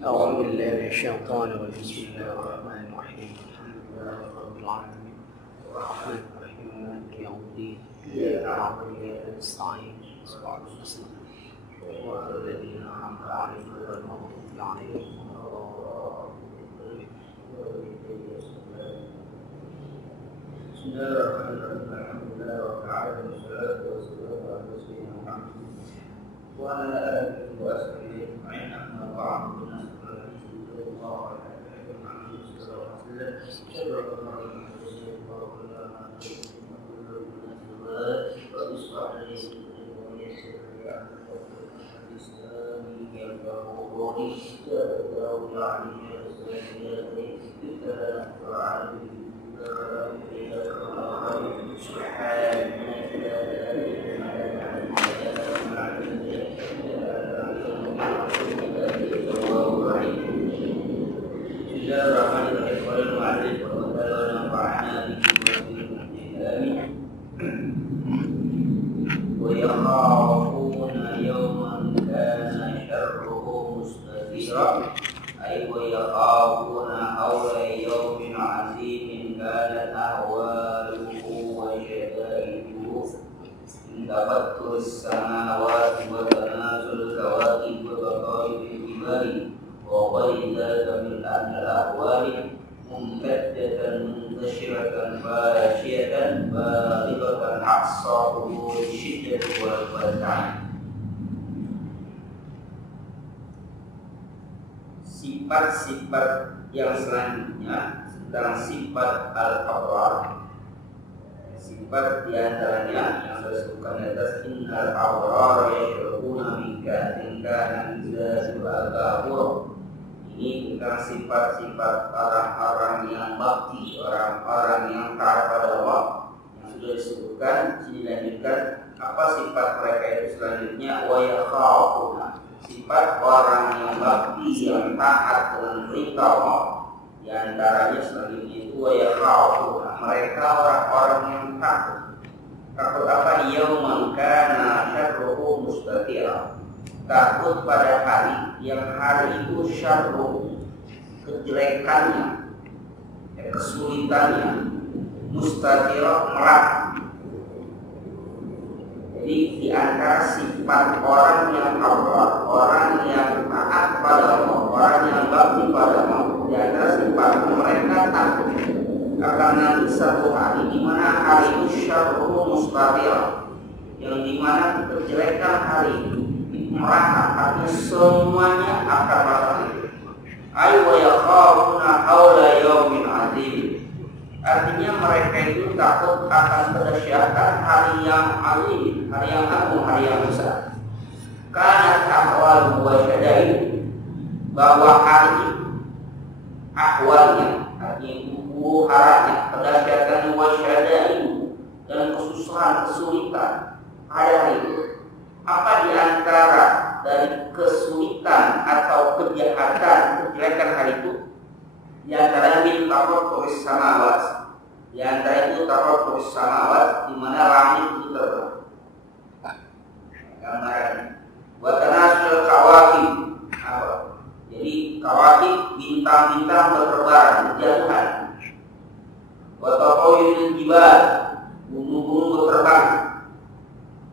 أعوذ بالله من الشيطان الرجيم. بسم الله الرحمن الرحيم. الحمد لله رب العالمين الرحمن الرحيم مالك يوم الدين إياك نعبد وإياك نستعين صراط المستقيم صراط الذين أنعمت عليهم غير المغضوب عليهم ولا الضالين. بسم الله الرحمن الرحيم. الحمد لله رب العالمين والصلاة والسلام على سيدنا محمد وعلى آله وأصحابه أجمعين. أما بعد ويخافون يوما كان شره مستطيرا أي ويخافون حول يوم عظيم كانت أهواله وشدائده من تبطر السماوات وتنازل الكواكب وبقائع الجبال وغير ذلك من الأحوال ممتدة منتشرة فاشية بالغة أقصى حدود الشدة والفزع. Sifat-sifat yang selanjutnya tentang sifat al-abrar. Sifat diantaranya yang saya sebutkan di atas, innal abrar yashrabuna min ka'sin kana mizajuha al-kafur. Ini tentang sifat-sifat orang-orang yang bakti, orang-orang yang taat pada Allah yang sudah disebutkan. Dilanjutkan apa sifat mereka itu selanjutnya, wa yakhafuna, sifat orang yang bakti yang taat dengan perintah Allah. Di antaranya selanjutnya itu wa yakhafuna, mereka orang-orang yang takut. Takut apa? Yauman kana syarruhu mustatira, takut pada hari yang hari itu syarru, kejelekannya, kesulitannya, mustatira, merata. Jadi di antara sifat orang yang abrar, orang yang taat pada Allah, orang yang bakti pada Allah, di antara sifat mereka takut akan nanti satu hari di mana hari itu syarru mustatira, yang di mana kejelekan hari itu merata, artinya semuanya akan merata. Ay wa yakhafuna haula yaumin azim, artinya mereka itu takut akan kedahsyatan hari yang azim, hari yang agung, hari yang besar. Karena ahwal wa syadaid, bahwa hari itu ahwalnya, artinya huru-haranya, kedahsyatan wa syadaid, dan kesusahan, kesulitan pada hari itu. Apa di antara dari kesulitan atau kejahatan, kejelekan hari itu? Di antara min taqatturis samawat, di antara itu taqatturis samawat, di mana langit itu terbang. Gambaran. Wa tanasul kawakib. Jadi kawakib, bintang-bintang berterbangan, berjatuhan. Wa taqayyul jibal, gunung-gunung berterbang.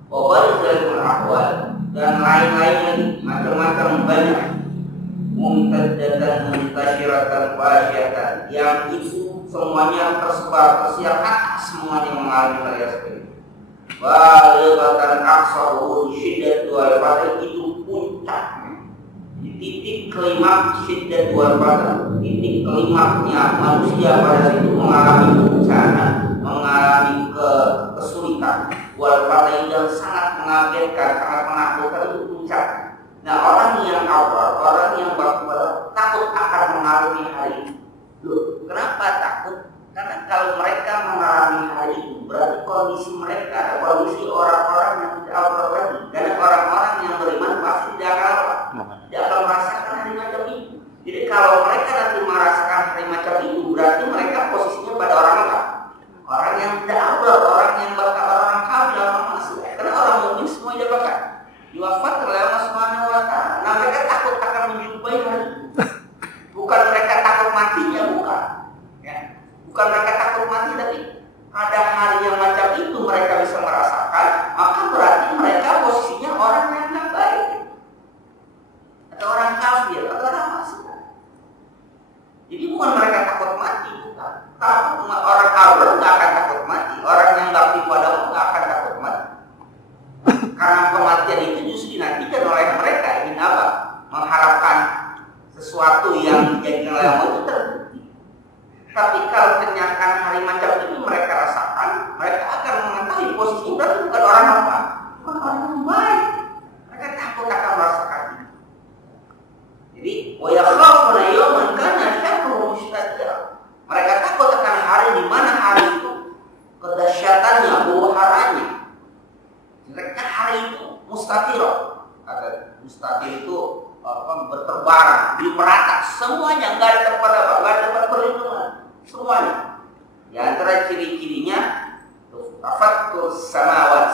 Wabari zalikul ahwal, dan lain-lain lagi, macam-macam banyak. Mumtadatan muntasyiratan wasyatan, yang itu semuanya tersebar tersiar atas, semuanya mengalami hal seperti itu. Balighatan aqsahu syiddat wal badal, itu puncaknya, di titik klimaks syiddat wal badal, titik klimaksnya manusia pada situ mengalami bencana, mengalami kesulitan, wal badal yang sangat mengagetkan, sangat menakutkan, itu puncak. Nah, orang yang awal, orang yang takut akan mengalami hal itu. Loh, kenapa takut? Karena kalau mereka mengalami hal itu, berarti kondisi mereka, kondisi orang-orang yang tidak awal lagi. Karena orang-orang yang beriman pasti tidak akan merasakan hal macam itu. Jadi kalau mereka nanti merasakan hal macam itu, berarti mereka posisinya pada orang apa? Orang yang tidak awal, orang yang bakal orang kafir, orang masuk. Karena orang mukmin semuanya bakal diwafatkan oleh Allah Subhanahu wa Ta'ala. Nah, mereka takut akan menjumpai hal itu. Bukan mereka takut matinya, bukan. Ya. Bukan mereka takut mati, tapi ada hal yang macam itu mereka bisa merasakan, maka berarti mereka posisinya orang yang tidak baik. Atau orang kafir, atau orang masuk. Jadi bukan mereka takut mati, bukan. Takut orang kafir tidak akan takut mati. Orang yang bakti padamu tidak akan takut mati. Karena kematian itu justru dinantikan oleh mereka, ingin apa? Mengharapkan sesuatu yang dijadikan oleh Allah itu terbukti. Tapi kalau kenyataan hari macam itu mereka rasakan, mereka akan mengetahui posisi berarti bukan orang apa? Bukan orang yang baik. Mereka takut akan merasakan itu. Jadi, wa yakhafuna yawman kana syarruhu mustatira. Mereka takut akan hari di mana hari itu kedahsyatannya, huru-haranya. Mereka hari itu mustatir, kata mustatir itu berterbangan, di merata, semuanya nggak ada tempat apa, nggak ada tempat perlindungan, semuanya. Di antara ciri-cirinya, tafattur samawat,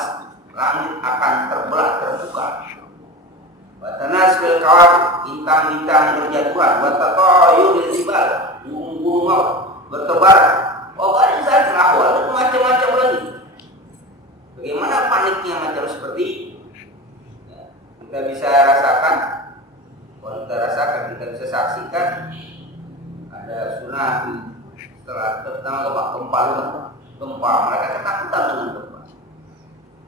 langit akan terbelah terbuka. Watanazil kawakib, bintang-bintang berjatuhan, watatayuril jibal, gunung-gunung bertebar. Oh, ada zat ahwal, macam-macam lagi. Bagaimana paniknya macam seperti ya, kita bisa rasakan, kalau kita bisa saksikan ada tsunami setelah terutama gempa, mereka ketakutan dengan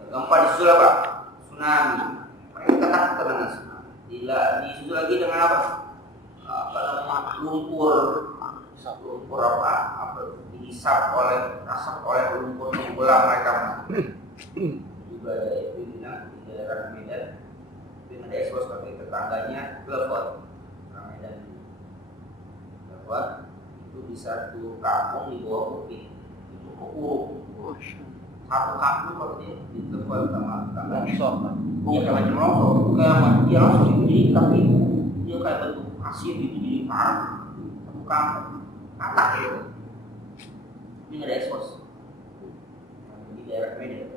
gempa disusul apa? Tsunami, mereka ketakutan dengan tsunami. Disusul lagi dengan apa? Lumpur apa? Dihisap oleh lumpur membelah mereka. Juga ada itu di daerah Medan, dengan ada ekspos sebagai tetangganya telepon orang Medan bahwa itu di satu kampung di bawah bukit itu kekurung satu kampung kalau dia ditelepon sama tetangga dia kayak macam longsor, kayak dia langsung jadi kaki dia kayak bentuk pasir gitu jadi parah satu kampung atak ya ini ada ekspos di daerah Medan.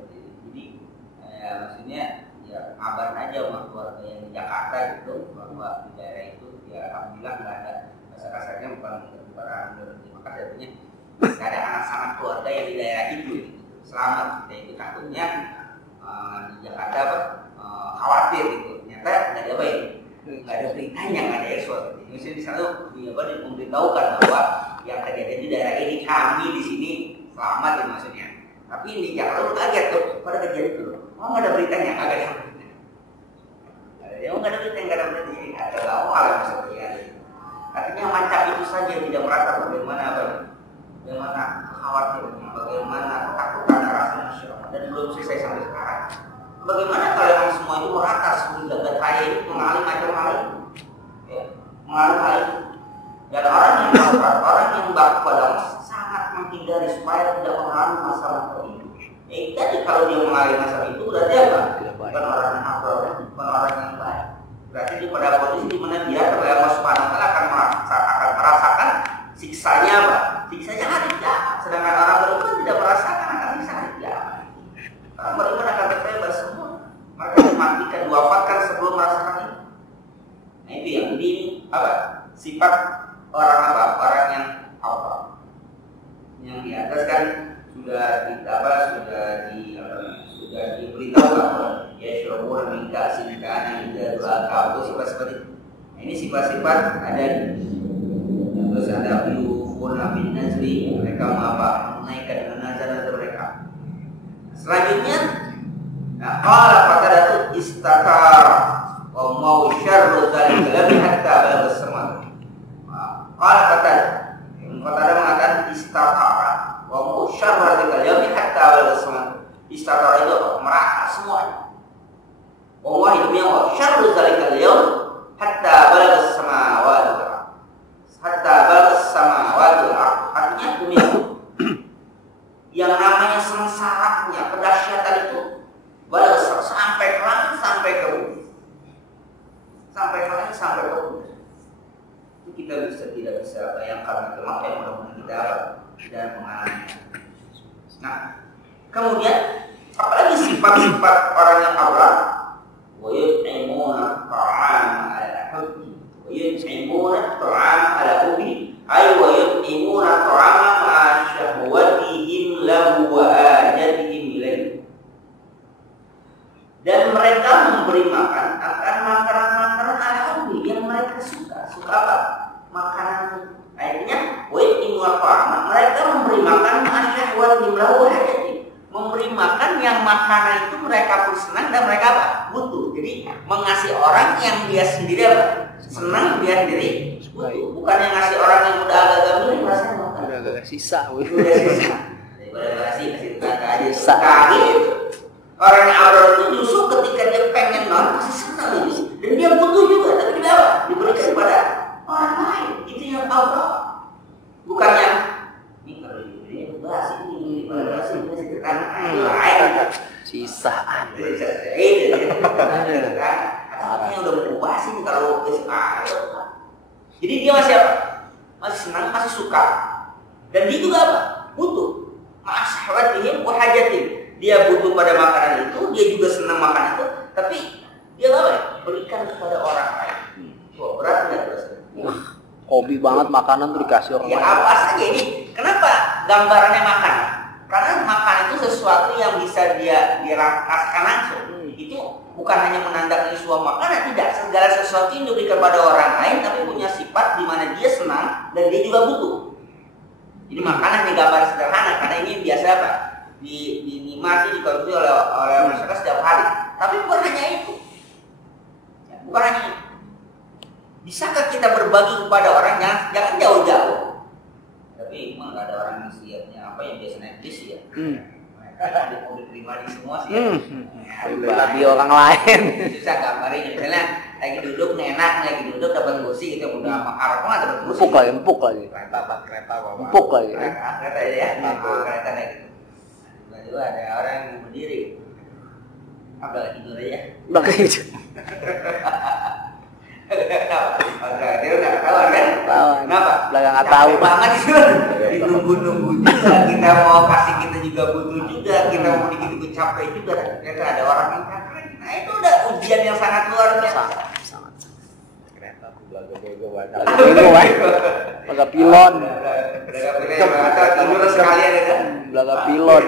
Maksudnya ya kabar aja sama keluarga yang di Jakarta gitu bahwa di daerah itu ya alhamdulillah nggak ada bahasa kasarnya bukan orang Jakarta artinya nggak ada anak-anak keluarga yang di daerah itu gitu. Selamat kita itu takutnya di Jakarta khawatir gitu ternyata nggak ada baik nggak ada beritanya nggak ada ekspor gitu. Misalnya di sana memberitahukan bahwa yang terjadi di daerah ini kami di sini selamat ya maksudnya. Tapi di Jakarta kaget tuh pada kejadian itu. Oh nggak ada beritanya, nggak ada berita. Dia nggak ada berita, nggak ada berita, nggak ada awal yang seperti itu. Artinya macam itu saja tidak merata bagaimana khawatirnya, bagaimana ketakutan rasa masyarakat dan belum selesai sampai sekarang. Bagaimana kalau yang semua itu merata seluruh jagat raya itu mengalami macam hal itu, ya, mengalami hal itu. Dan orang yang bakti pada sangat menghindari supaya tidak mengalami masalah itu. Jadi kalau dia mengalami masalah itu berarti apa? Bukan orang yang afdal, bukan orang yang baik. Berarti dia pada posisi di mana dia oleh Allah Subhanahu wa Ta'ala akan merasakan siksanya apa? Siksanya hari kiamat. Sedangkan orang beriman tidak merasakan akan siksa hari kiamat. Orang beriman akan terbebas semua. Mereka dimatikan, diwafatkan sebelum merasakan itu. Nah itu yang ini apa? Sifat orang apa? Orang yang afdal. Yang di atas kan sudah diberitahu ya syurur minka diasingkan, yang dijual atau sifat seperti itu. Ini sifat-sifat ada di. Terus ada yufuna bin nazri, mereka menaikkan nazar mereka. Selanjutnya, qala Qatadah istakara wa mau syarru dzalika lam hatta balagha sama. Qala Qatadah mengatakan istakara wa mau syarru dzalika lam hatta balagha sama. Istakara itu merata semuanya. Wallahi demi Allah syarru dzalika al-yawm hatta balagha samawati wal ardh. Hatta balagha samawati wal ardh. Artinya demi yang namanya sengsaranya, pedahsyatan itu balagha sampai ke langit, sampai ke bumi. Sampai ke langit, sampai ke bumi. Itu kita tidak bisa bayangkan itu apa yang mudah-mudahan kita dan mengalaminya. Nah, kemudian apalagi sifat-sifat orang yang abrar, wa yut'imuna ta'ama 'ala hubbi, wa yut'imuna ta'ama 'ala hubbi, ay wa yut'imuna ta'ama ma'a syahwatihim lahu wa ajatihim ilaihi. Dan mereka memberi makan akan makanan-makanan 'ala hubbi yang mereka suka. Suka apa? Makanan. Akhirnya wa yut'imuna ta'ama, mereka memberi makan ma'a syahwatihim lahu wa ajatihim. Memberi makan yang makanan itu mereka pun senang dan mereka apa? Butuh. Jadi mengasih orang yang dia sendiri apa? Senang, dia sendiri butuh. Bukan yang ngasih orang yang udah agak-agak milih rasanya makan. Udah agak sisa. Udah sisa. Daripada kasih tetangga aja suka gitu. Orang yang abrar itu justru ketika dia pengen masih senang ini. Dan dia butuh juga, tapi dia apa? Diberikan kepada orang lain. Itu yang abrar. Bukan yang ini kalau diberi bahas ini, bahas ini. Sisaan. Artinya udah berubah sih kalau jadi dia masih apa? Masih senang, masih suka. Dan dia juga apa? Butuh. Ma'asahwatihim wa hajatihim. Dia butuh pada makanan itu, dia juga senang makan itu, tapi dia apa? Berikan kepada orang lain. Wah, berat enggak terus? Hobi banget makanan tuh dikasih orang lain. Ya apa saja ini? Kenapa gambarannya makan? Karena makan itu sesuatu yang bisa dia dirasakan langsung. Itu bukan hanya menandai sebuah makanan, tidak. Segala sesuatu yang diberikan kepada orang lain tapi punya sifat di mana dia senang dan dia juga butuh. Jadi makanan digambar sederhana karena ini biasa apa? Dinikmati, dikonsumsi oleh masyarakat setiap hari. Tapi bukan hanya itu. Bukan hanya itu. Bisakah kita berbagi kepada orang? Jangan jauh-jauh. Tapi emang gak ada orang yang siapnya apa yang biasa naik bis ya. Mereka mau diterima di semua sih. Bagi orang lain. Susah gambarin. Misalnya lagi duduk enak, lagi duduk dapat kursi gitu, udah sama Arab nggak dapat kursi. Empuk lagi. Kereta bawa. Empuk lagi. Kereta ya. Kereta naik gitu. Tiba-tiba ada orang yang berdiri. Apa lagi tidur aja? Udah kayak gitu. Dia udah ketahuan kan? Kenapa? Belakang nggak tahu banget sih. Ditunggu-nunggu juga. Kita mau kasih, kita juga butuh juga. Kita mau dikit-dikit capek juga. Ternyata ada orang yang capek. Nah itu udah ujian yang sangat luar biasa. Sangat. Kereta aku belaga bego banyak. Belaga pilon. Belaga pilon. Atau tidur sekalian ya kan? Belaga pilon.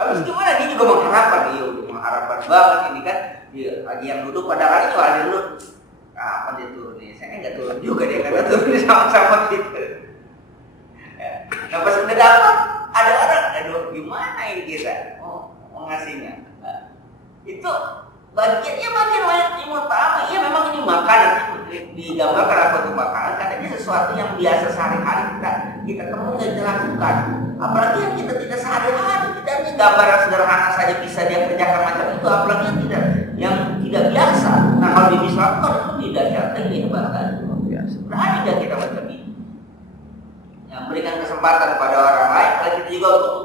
Habis gimana? Dia juga mengharapkan. Iya udah mengharapkan banget ini kan. Dia lagi yang duduk pada kali itu ada duduk. Kapan dia turun nih? Saya nggak turun juga dia karena turun sama-sama gitu. Nah pas udah dapat ada orang, aduh gimana ini kita? Oh mengasihnya. Nah, itu bagiannya bagian ilmu pertama. Iya memang ini makanan digambarkan apa tuh makanan karena ini sesuatu yang biasa sehari-hari kita temui dan kita lakukan. Apalagi yang kita tidak sehari-hari, tidak hanya gambar sederhana saja bisa dia kerjakan macam itu, apalagi yang tidak biasa. Nah kalau dia bisa lakukan itu tidak datang ini bahkan biasa. Berani dan kita macam ini. Yang berikan kesempatan kepada orang lain, kalau kita juga butuh.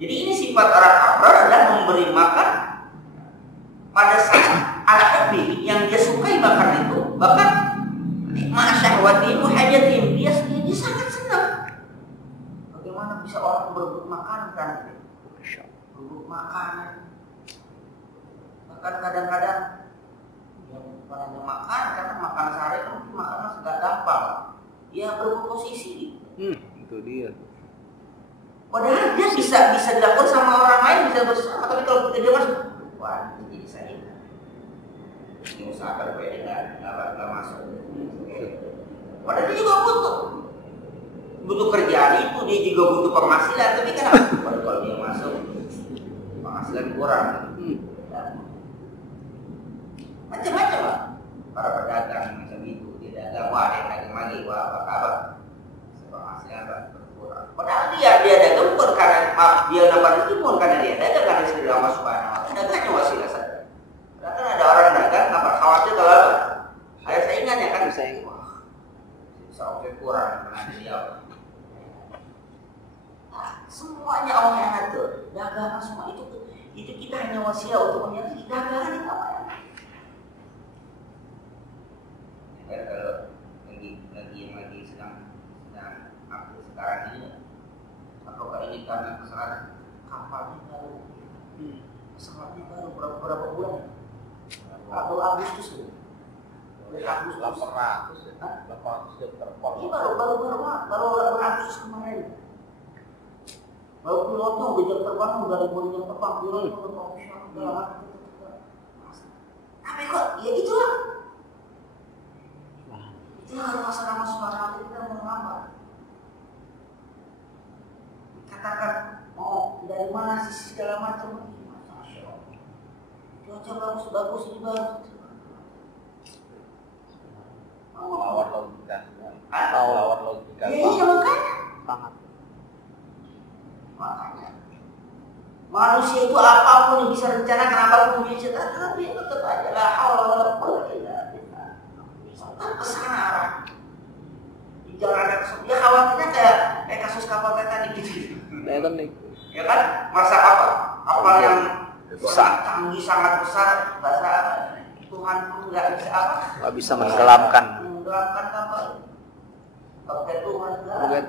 Jadi ini sifat orang abrar adalah memberi makan pada saat al-habbi yang dia sukai makan itu, bahkan ma'asyahwatihim wa hajatihim, dia sangat senang. Bagaimana bisa orang berebut makanan kan? Berebut makanan. Bahkan kadang-kadang yang bukan hanya makan, karena makan sehari itu mungkin makannya sudah gampang. Dia berebut posisi. Itu dia. Padahal dia bisa dilakukan sama orang lain, bisa bersama, tapi kalau kita dia masuk, wah jadi saya ini usaha berbeda nggak masuk. Padahal dia juga butuh kerjaan itu, dia juga butuh penghasilan, tapi kenapa? Kalau dia masuk penghasilan kurang, macam-macam lah. Para pedagang macam itu, dia dagang, wah ada yang dagang lagi, wah apa kabar? Penghasilan berkurang. Padahal dia dagang bukan karena dia nambah rezeki, bukan karena dia dagang, karena istri Allah Subhanahu wa Ta'ala. Dagang cuma wasilah saja. Karena kan ada orang dagang, nggak khawatir kalau ada saingan ya kan, wah bisa omset kurang karena dia. Semuanya Allah yang ngatur, dagangan semua itu kita hanya wasilah untuk menyakiti dagangan itu apa ya? Ya kalau lagi sedang aktif sekarang ini, apakah ini karena kesalahan kapalnya baru, pesawatnya baru berapa bulan? Atau Agustus? Agustus 800 terbang. Ini baru Agustus kemarin. Baru pilotnya udah jam terbang, udah ribuan jam terbang, pilotnya udah profesional, segala macam. Tapi kok, ya itulah. Itulah kalau masalah Subhanahu kita mau ngelamar. Katakan, mau dari mana sih segala macam. Masya Allah. Cuaca bagus ini bagus. Lawar logika. Lawar logika. Iya makanya. Sangat. Makanya manusia itu apapun yang bisa rencanakan, apapun yang bisa, tapi tetap aja lah haula wala quwwata illa billah. Kesana arah. Di jalan ada dia khawatirnya kayak kasus kapal tadi gitu. Ya kan? Masa kapal yang sangat canggih, sangat besar, bahasa apa? Tuhan pun nggak bisa apa? Nggak bisa menenggelamkan. Menenggelamkan kapal. Pakai Tuhan nggak.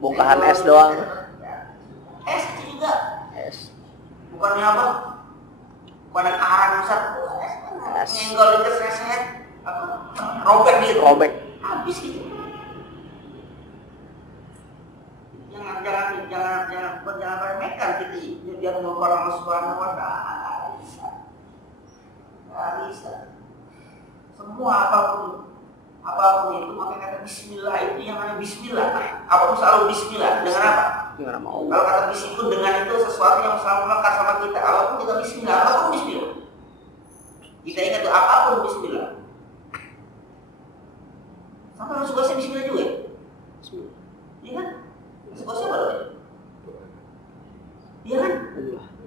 Bongkahan es doang. Es itu juga. Es. Bukannya apa? Bukan arang besar. Es. Nyenggol itu seset. Apa? Robek gitu. Robek. Habis gitu. Jangan remehkan kita. Jangan lupa Allah Subhanahu wa Ta'ala. Nggak bisa. Semua apapun itu, maka kata Bismillah itu yang namanya Bismillah. Apapun selalu Bismillah. Dengan apa? Gimana mau? Kalau kata bis itu dengan itu sesuatu yang selalu melekat sama kita. Apapun kita Bismillah, apapun Bismillah. Kita ingat tuh apapun Bismillah. Sampai masuk bahasa Bismillah juga ya? Iya kan? Masuk bahasa apa loh? Iya kan?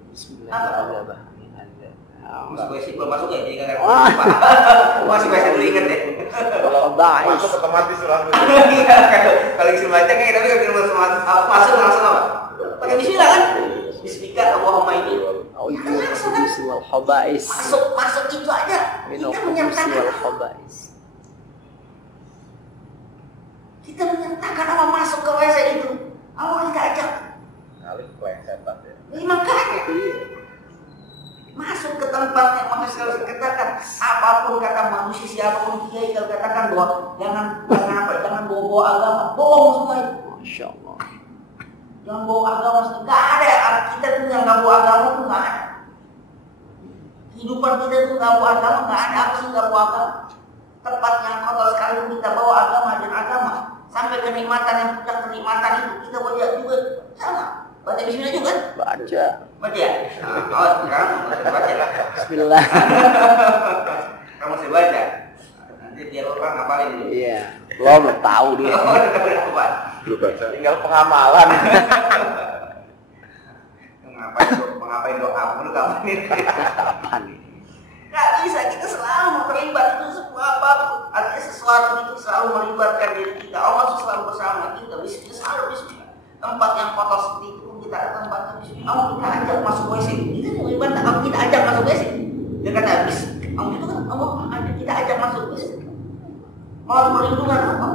Bismillah. Masuk bahasa belum masuk ya? Jadi kan masuk bahasa dulu ingat deh. Kalau baik. Masuk otomatis langsung. Kalau disuruh baca kan kita bisa masuk langsung apa? Pakai Bismillah kan? Bismillah Allahumma ini. Wal khaba'is. Masuk itu aja. Kita menyertakan. Kita menyertakan Allah masuk ke WC itu. Allah kita ajak. Kali kelesetan ya. Ini makanya. Masuk ke tempat yang manusia harus katakan. Apapun kata manusia, siapapun kiai kalau katakan bahwa jangan bawa agama, bohong semua itu. Masya Allah. Jangan bawa agama, nggak ada. Kita tuh yang nggak bawa agama tuh nggak ada. Kehidupan kita tuh nggak bawa agama, nggak ada. Apa sih nggak bawa agama? Tempat yang kotor sekali pun kita bawa agama dan agama. Sampai kenikmatan yang puncak kenikmatan itu kita bawa juga sama. Baca Bismillah juga kan? Baca. Baca ya? Oh, sekarang masih baca lah. Bismillah. Kamu masih baca? Nanti biar orang ngapalin dulu. Iya. Belum tahu dia. Belum baca. Tinggal pengamalan. Ngapain doa dulu kamu ini? Kapan nih? Nggak bisa, kita selalu terlibat itu semua apapun. Artinya sesuatu itu selalu melibatkan diri kita. Allah selalu bersama kita. Bismillah selalu Bismillah. Tempat yang kotor seperti itu kita tempatnya Bismillah. Allah kita ajak masuk WC. Itu melibatkan Allah kita ajak masuk WC. Dia kata habis. Allah itu kan Allah kita ajak masuk WC. Mohon perlindungan apa?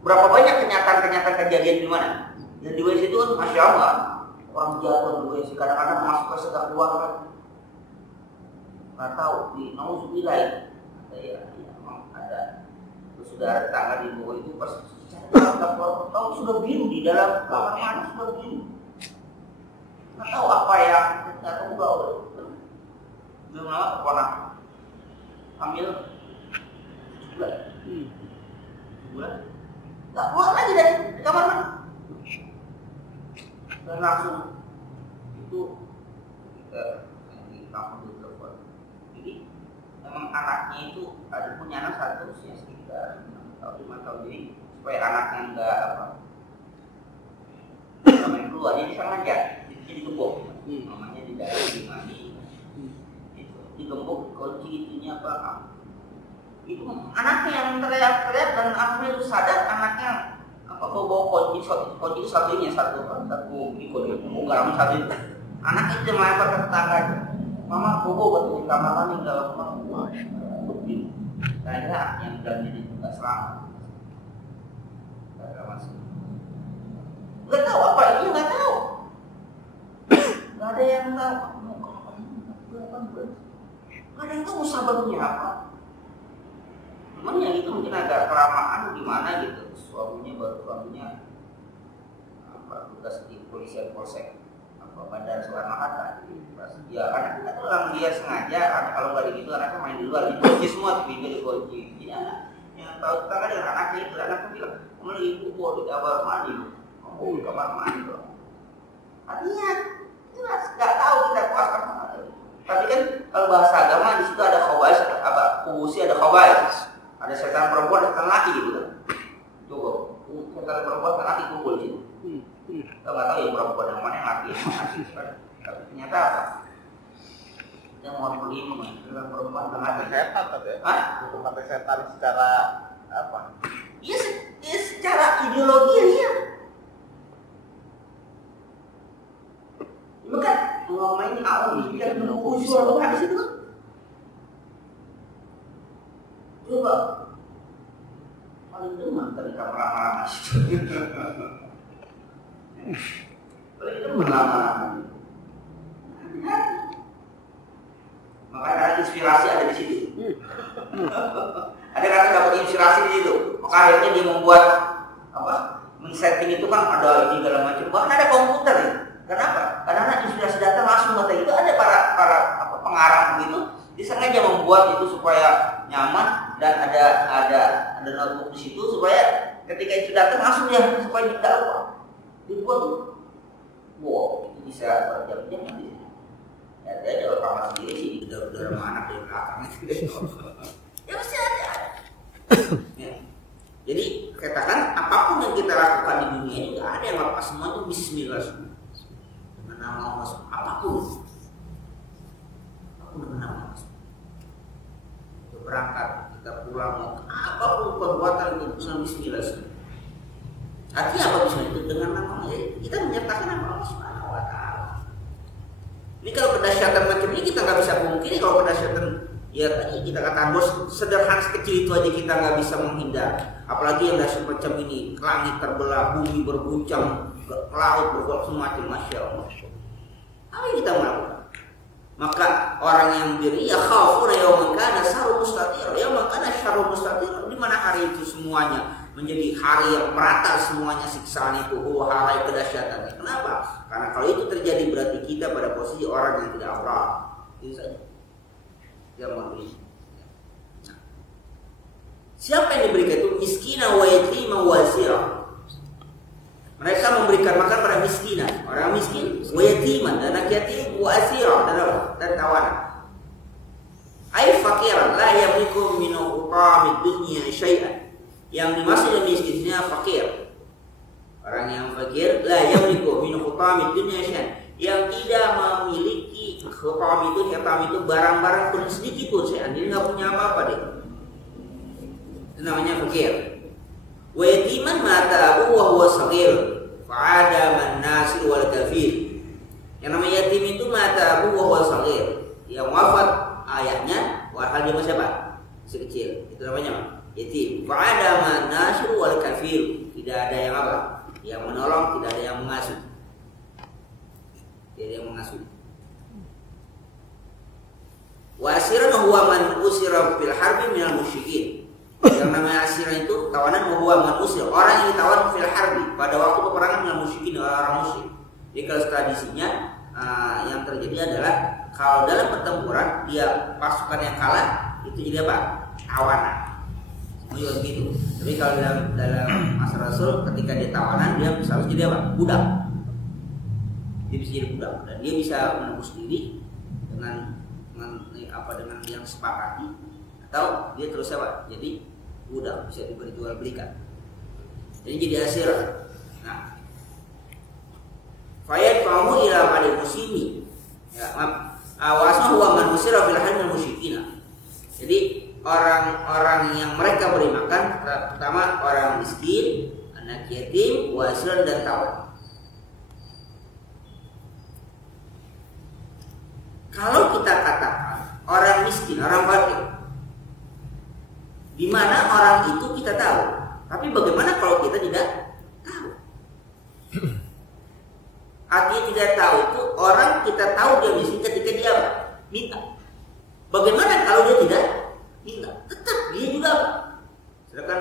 Berapa banyak kenyataan kejadian di mana? Dan di WC itu kan Masya Allah. Orang jatuh di WC. Kadang-kadang masuk WC gak keluar kan. Nggak tahu di nauzubillah ya memang ada Saudara tetangga di bawah itu pas tahu sudah biru di dalam kamar mandi sudah biru. Nggak tahu apa yang nggak tahu bau. Belum lama pernah hamil bulan, nggak keluar lagi dari kamar mandi. Dan langsung itu kita di kampung itu telepon. Jadi memang anaknya itu ada punya anak satu usia sekitar 6 tahun 5 tahun, jadi supaya anaknya enggak main keluar, jadi sengaja jadi gembok, namanya di dalam di mandi itu digembok kunci itunya apa, itu anaknya yang teriak-teriak dan akhirnya itu sadar anaknya apa bawa kunci itu satunya satu ikut garam satu itu anak itu melempar ke tetangga, mama bobo di kamar mandi nggak apa-apa. Kayaknya yang dalamnya itu nggak selamat, nggak tahu apa itu, nggak tahu, nggak ada yang tahu, nggak ada yang tahu sababnya apa. Memang yang itu mungkin agak kelamaan gimana gitu, suaminya apa tugas di polisi polsek apa Bandar Soekarno Hatta. Ya karena kita tuh orang dia sengaja, kalau nggak gitu anaknya main di luar, dikunci semua, pintu dikunci. Jadi anak yang tahu tetangga dengan anaknya itu, anaknya bilang, kamu lagi pukul di kamar mandi, kamu di kamar mandi loh. Artinya jelas nggak tahu kita puasa. Tapi kan kalau bahasa agama di situ ada khobais, apa kubusi ada khobais, ada setan perempuan dan setan laki gitu kan. Coba setan perempuan dan laki kumpul gitu. Kita nggak tahu ya perempuan yang mana yang laki yang mana. Tapi ternyata apa? Yang mau beli dengan perempuan dengan laki. Setan tapi ya? Hah? Bukan sampai setan secara apa? Iya, secara ideologi ya. Bukan ngomongin awal yang menunggu usul habis itu. Coba paling demam dari kamar lama-lama. Paling demam lama-lama. Makanya ada inspirasi ada di situ. Ada kata dapat inspirasi di situ. Maka akhirnya dia membuat apa? Men-setting itu kan ada ini segala macam. Bahkan ada komputer ya. Kenapa? Karena inspirasi datang langsung kata itu ada para pengarang begitu. Dia sengaja membuat itu supaya nyaman dan ada notebook di situ supaya ketika itu datang langsung ya supaya tidak lupa. Dibuat tuh. Wow, itu bisa berjam-jam nanti. Ya dia ada kamar sendiri sih, udah rumah anak di belakang itu. Ya pasti ada. Ya. Jadi katakan apapun yang kita lakukan di dunia ini nggak ada yang lepas, semua itu bismillah semua. Dengan nama Allah apapun dengan nama Allah. Kita berangkat, kita pulang, apapun perbuatan itu dengan bismillah semua. Artinya apa bismillah itu dengan nama Allah? Kita menyatakan nama Allah Subhanahu Wa Taala. Ini kalau kedahsyatan macam ini kita nggak bisa mungkin. Kalau kedahsyatan ya tadi kita katakan bos sederhana sekecil itu aja kita nggak bisa menghindar. Apalagi yang dahsyat macam ini, langit terbelah, bumi berguncang, laut bergerak semacam, masya Allah. Apa yang kita melakukan? Maka orang yang diri ya khafuna yauman kana syarru mustatir, yauman kana syarru mustatir, di mana hari itu semuanya menjadi hari yang merata semuanya siksaan itu, hari kedahsyatannya. Kenapa? Karena kalau itu terjadi berarti kita pada posisi orang yang tidak abrar. Itu saja. Jangan begitu. Siapa yang diberikan itu? Miskina wa yatima wa asira. Mereka memberikan makan pada miskinan, orang miskin, wa yatiman, dan anak yatim, wa asira, dan tawanan. Ai fakiran la yamliku min utamid dunya syai'an. Yang dimaksud dengan miskinnya fakir. Orang yang fakir la yamliku min utamid dunya syai'an. Yang tidak memiliki khutam itu barang-barang pun sedikit pun syai'an. Dia enggak punya apa-apa dia. Itu namanya fakir. Wa yatiman mata abu wa huwa saghir fa'ada man nasir wal kafir. Yang namanya yatim itu mata abu wa huwa saghir. Yang wafat ayahnya walhal dia masih apa? Sekecil. Itu namanya yatim. Fa'ada man nasir wal kafir. Tidak ada yang apa? Yang menolong, tidak ada yang mengasuh. Tidak ada yang mengasuh. Wa asiran huwa man usira fil harbi minal musyrikin. yang namanya asira itu tawanan huwa man usir, orang yang ditawan fil harbi pada waktu peperangan dengan musyrikin, orang musyrik. Jadi kalau tradisinya yang terjadi adalah kalau dalam pertempuran dia pasukan yang kalah itu jadi apa? Tawanan. Juga begitu. Tapi kalau dalam masa Rasul ketika dia tawanan dia harus jadi apa? Budak. Dia bisa jadi budak dan dia bisa menembus diri dengan yang sepakati, atau dia terus apa? Jadi budak, bisa dijual belikan. Jadi jadi asir. Nah, fayad kamu ila pada muslimi. Ya, maaf. Awasma huwa man usira fil hal musyrikin. Jadi orang-orang yang mereka beri makan pertama orang miskin, anak yatim, wasiran dan tawan. Kalau kita katakan orang miskin, orang fakir, di mana orang itu kita tahu, tapi bagaimana kalau kita tidak tahu? Artinya tidak tahu itu orang kita tahu dia miskin ketika dia minta. Bagaimana kalau dia tidak minta? Tetap dia juga apa? Sedangkan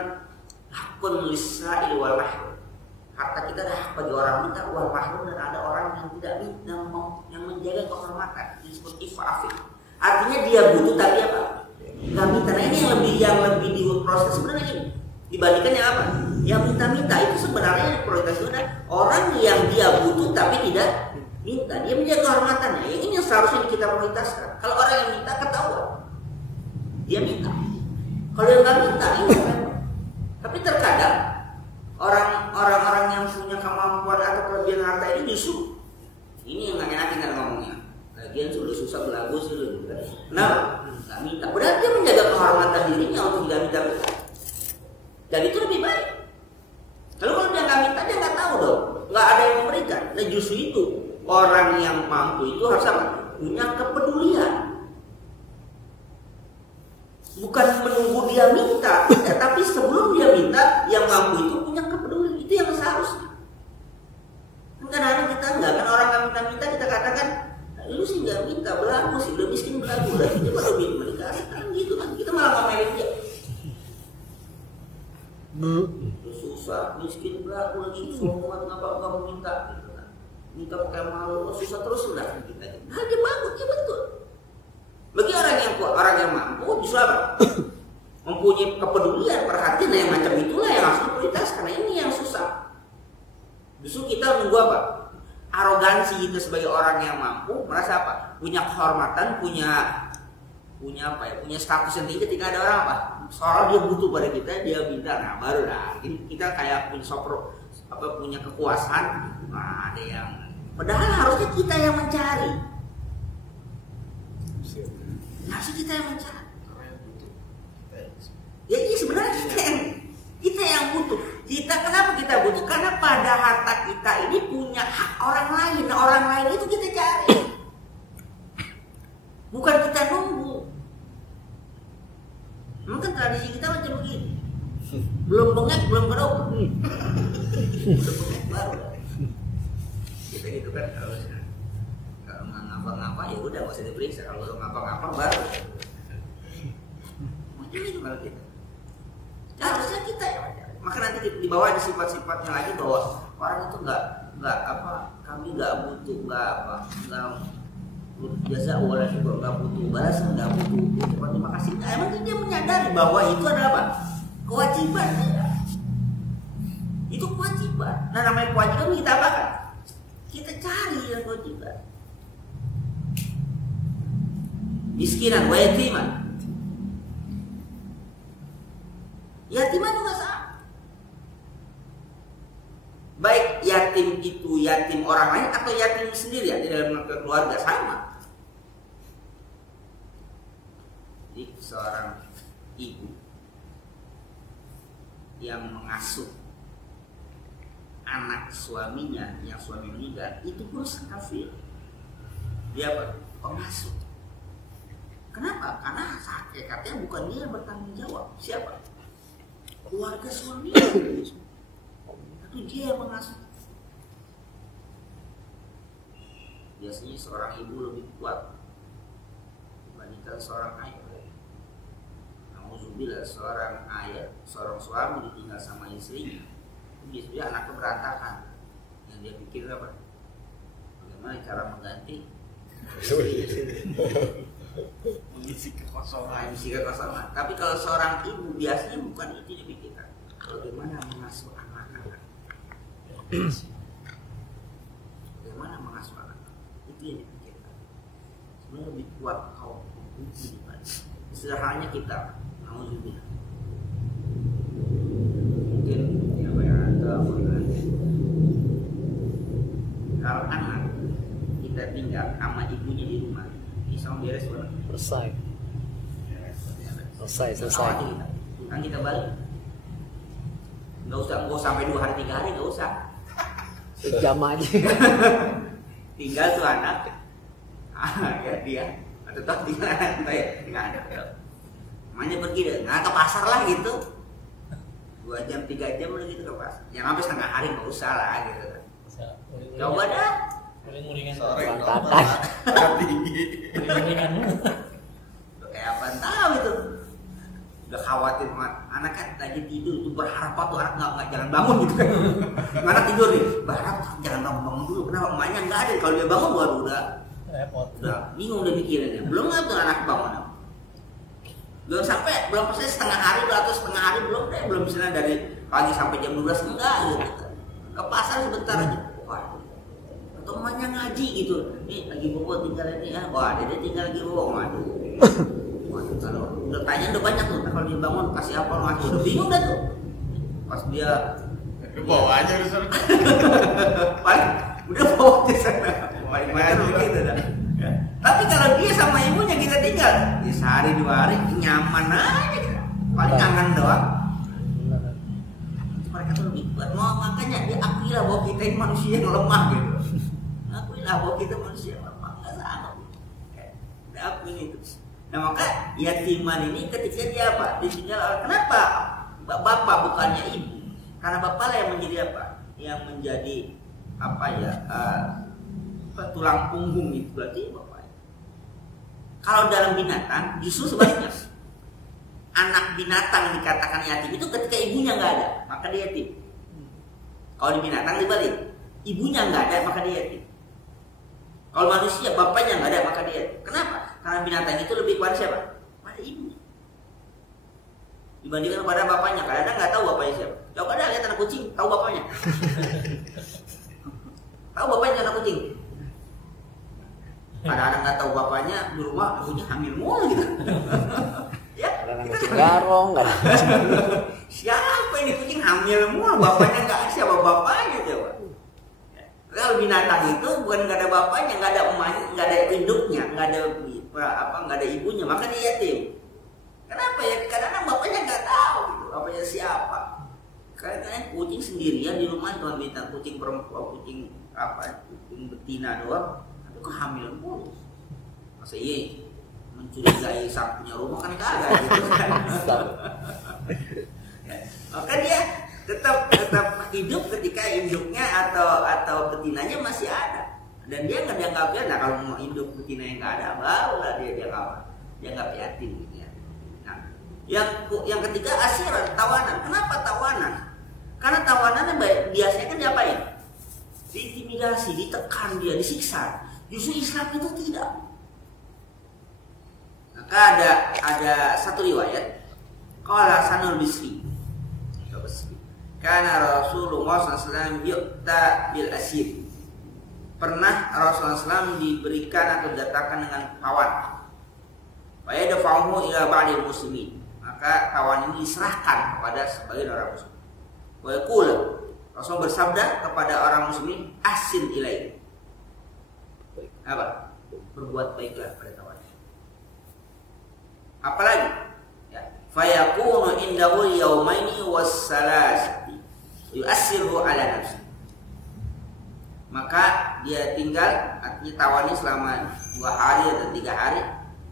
hakun lisa'il wal mahrum. Harta kita ada hak bagi orang minta wal mahrum, dan ada orang yang tidak minta, yang menjaga kehormatan, disebut ifafif. Artinya dia butuh tapi apa? Nggak minta. Nah ini yang lebih diproses sebenarnya ini. Dibandingkan yang apa? Yang minta-minta itu sebenarnya prioritas itu adalah orang yang dia butuh tapi tidak minta. Dia menjaga kehormatannya. Ini yang seharusnya kita prioritaskan. Kalau orang yang minta ketahuan, dia minta. Kalau yang nggak minta, ini tapi terkadang orang-orang yang punya kemampuan atau kelebihan harta ini justru ini yang nggak enak kita ngomongnya. Lagian sudah susah belagu sih lu. Kenapa? Nggak minta. Berarti dia menjaga kehormatan dirinya untuk tidak minta. Dan itu lebih baik. Lalu kalau dia nggak minta, dia nggak tahu dong. Nggak ada yang memberikan. Nah justru itu orang yang mampu itu harus apa? Punya kepedulian. Bukan menunggu dia minta, tapi sebelum dia minta, yang mampu itu punya kepedulian. Itu yang seharusnya. Kadang-kadang kita enggak, kan orang nggak minta-minta kita katakan, lu sih nggak minta, belagu sih, udah miskin belagu lah. Dia baru dikasih kan gitu kan. Kita malah ngomelin dia. Susah, miskin belagu lagi, somat ngapa kamu minta? Gitu kan. Minta pakai malu, susah terus udah kita. Nah dia bagus, dia betul. Bagi orang yang mampu justru apa? Mempunyai kepedulian, perhatian, yang macam itulah yang harus diprioritaskan. Karena ini yang susah. Justru kita nunggu apa? Arogansi kita sebagai orang yang mampu, merasa apa? Punya kehormatan, punya apa ya? Punya status yang tinggi ketika ada orang apa? Seorang dia butuh pada kita, dia minta, nah baru dah. Kita kayak punya kekuasaan. Nah, ada yang padahal harusnya kita yang mencari. Harusnya kita yang mencari. Ya ini sebenarnya kita yang butuh. Kenapa kita butuh? Karena pada harta kita ini punya hak orang lain. Nah, orang lain itu kita cari. Bukan kita nunggu. Memang kan tradisi kita macam begini. Belum bengek, belum kedok. Udah bengek baru. Kita gitu kan kalau nggak ngapa-ngapa ya udah nggak usah diperiksa. Kalau ngapa-ngapa baru. Macam itu kalau kita. Harusnya kita yang mencari. Maka nanti di bawah ada sifat-sifatnya lagi bahwa orang itu nggak kami nggak butuh nggak biasa orang juga nggak butuh balasan, nggak butuh terima kasih. Nah, emang dia menyadari bahwa itu adalah apa? Kewajiban. Itu kewajiban. Nah namanya kewajiban kita apa kan? Kita cari yang kewajiban. Miskinan, wa yatiman. Yatiman juga sama. Baik yatim itu yatim orang lain atau yatim sendiri ya, di dalam keluarga sama. Jadi seorang ibu yang mengasuh anak suaminya yang suami meninggal itu pun kafir. Dia apa? Pengasuh. Kenapa? Karena hakikatnya bukan dia yang bertanggung jawab. Siapa? Keluarga suaminya. Tapi dia yang mengasuh. Biasanya seorang ibu lebih kuat dibandingkan seorang ayah. Namun Nauzubillah, seorang ayah, seorang suami ditinggal sama istrinya, biasanya anaknya berantakan. Yang dia pikir apa? Bagaimana cara mengganti? Mengisi kekosongan. Mengisi kekosongan. Tapi kalau seorang ibu biasanya bukan itu dipikirkan. Bagaimana mengasuh anak-anak? Bagaimana mengasuh anak? Itu yang dipikirkan. Sebenarnya lebih kuat kaum ibu daripada sederhananya kita. Nauzubillah. Mungkin apa ya atau kalau anak kita tinggal sama ibunya di rumah, bisa beres banget. Selesai. Kan kita balik. Nggak usah sampai 2 hari 3 hari, nggak usah. Sejam aja. Tinggal tuh anak, ya dia atau toh tinggal anak kita ya, tinggal anak. Namanya pergi deh, nah ke pasar lah gitu. 2 jam 3 jam udah gitu ke pasar. Yang sampai setengah hari nggak usah lah gitu. Coba dah. Uring-uringan Sore Berantakan. tinggi. uring-uringan Kayak apa tahu itu. Udah khawatir banget. Anak kan lagi tidur itu berharap tuh anak nggak jangan bangun gitu kan. Anak tidur nih, berharap jangan bangun dulu. Kenapa emaknya nggak ada? Kalau dia bangun baru udah bingung udah mikirinnya. Belum nggak tuh anak bangun. Belum selesai setengah hari atau setengah hari belum misalnya dari pagi sampai jam 12 enggak gitu. Ke pasar sebentar aja. Wah. Atau emaknya ngaji gitu. Nih lagi bobo tinggal ini ya. Wah, dia tinggal lagi bobo. Waduh, kalau udah tanya udah banyak tuh. Kalau dia bangun kasih apa ngaji udah bingung dah tuh. Pas dia Bawa aja udah sana. paling udah bawa ke sana. Paling banyak begitu dah. Tapi kalau dia sama ibunya kita tinggal, ya sehari 2 hari nyaman aja. Paling kangen doang. Mereka tuh lebih kuat. Makanya dia akuilah bahwa kita ini manusia yang lemah gitu. Akuilah bahwa kita manusia yang lemah, nggak sama. Udah akuin itu. Nah maka yatiman ini ketika dia apa? Ditinggal. Kenapa bapak bukannya ibu? Karena bapak lah yang menjadi apa? Yang menjadi apa ya? Tulang punggung itu berarti bapak. Kalau dalam binatang justru sebaliknya. Anak binatang dikatakan yatim itu ketika ibunya nggak ada, maka dia yatim. Kalau di binatang dibalik, ibunya nggak ada, maka dia yatim. Kalau manusia, bapaknya nggak ada, maka dia yatim. Kenapa? Karena binatang itu lebih kepada siapa? Pada ibunya. Dibandingkan kepada bapaknya. Kadang-kadang nggak tahu bapaknya siapa. Coba dah lihat anak kucing, tahu bapaknya. Tahu bapaknya anak kucing. Kadang-kadang nggak tahu bapaknya di rumah, ibunya hamil mulu gitu. Ya, Kadang kucing garong, kadang siapa ini kucing hamil mulu, bapaknya nggak siapa bapaknya coba. Kalau binatang itu bukan nggak ada bapaknya, nggak ada emaknya, nggak ada induknya, nggak ada ibunya, maka dia yatim. Kenapa ya? Kadang-kadang bapaknya nggak tahu gitu, bapaknya siapa. Kadang-kadang kucing sendirian di rumah cuma bintang kucing perempuan, kucing betina doang, tapi kok hamil mulu. Masa iya? Mencurigai sang punya rumah kan kagak gitu kan. Maka dia tetap hidup ketika induknya atau betinanya masih ada, dan dia nggak dianggapnya. Nah kalau mau induk betina yang nggak ada, barulah dia dianggap yatim gitu ya. Nah yang ketiga asiran, tawanan. Kenapa tawanan? Karena tawanannya biasanya kan diapain? Diintimidasi, ditekan dia, disiksa. Justru Islam itu tidak. Maka ada satu riwayat qala Hasanul Basri karena Rasulullah SAW yu'ta bil asir. Pernah Rasulullah SAW diberikan atau datangkan dengan tawan. Wa yadfa'uhu ila ba'dil muslimin. Maka tawan ini diserahkan kepada sebagian orang muslim. Wa yaqul, Rasul bersabda kepada orang muslimin, ahsin ilaihi. Apa? Berbuat baiklah pada tawan. Apalagi ya, fayakunu indahu yaumaini wassalasati yu'assiru ala nafsi. Maka dia tinggal, artinya tawani selama 2 hari atau 3 hari,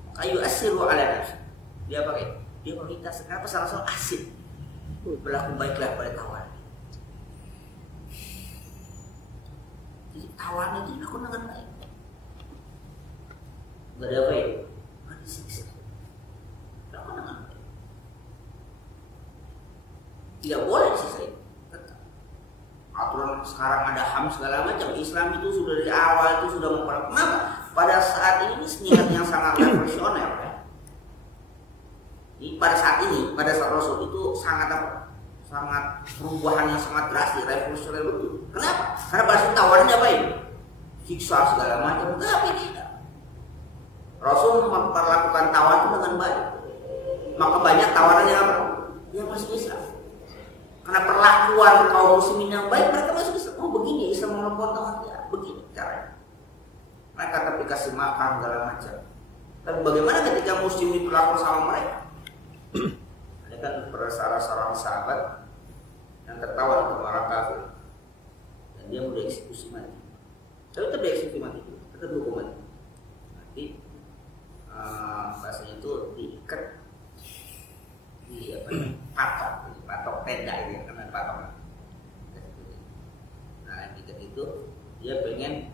maka yu'assiru ala nafsi. Dia pakai, dia meminta kenapa salah asin, berlaku baiklah pada tawan. Jadi tawan itu dilakukan dengan baik. Gak ada baik, gak disiksa. Tidak boleh disisain. Aturan sekarang ada HAM segala macam. Islam itu sudah dari awal itu sudah memperlakukan. Kenapa? Pada saat ini niat yang sangat revolusioner. Ya. Pada saat Rasul itu sangat perubahan yang sangat drastis, revolusioner betul. Kenapa? Karena pada saat tawarannya apa ini? Siksa segala macam. Tapi tidak. Rasul memperlakukan tawaran itu dengan baik. Maka banyak tawarannya apa? Yang masuk Islam. Karena perlakuan kaum muslimin yang baik, mereka masuk Islam. Oh begini, Islam melakukan tawaran ya, begini caranya. Mereka tapi kasih makan segala macam. Tapi bagaimana ketika muslim diperlakukan sama mereka? Ada kan salah seorang sahabat yang tertawan ke orang kafir dan dia mudah eksekusi mati. Tapi tetap dieksekusi mati, tetap dihukum mati. Nanti bahasanya itu diikat di patok tenda ini karena patok. Nah diikat itu dia pengen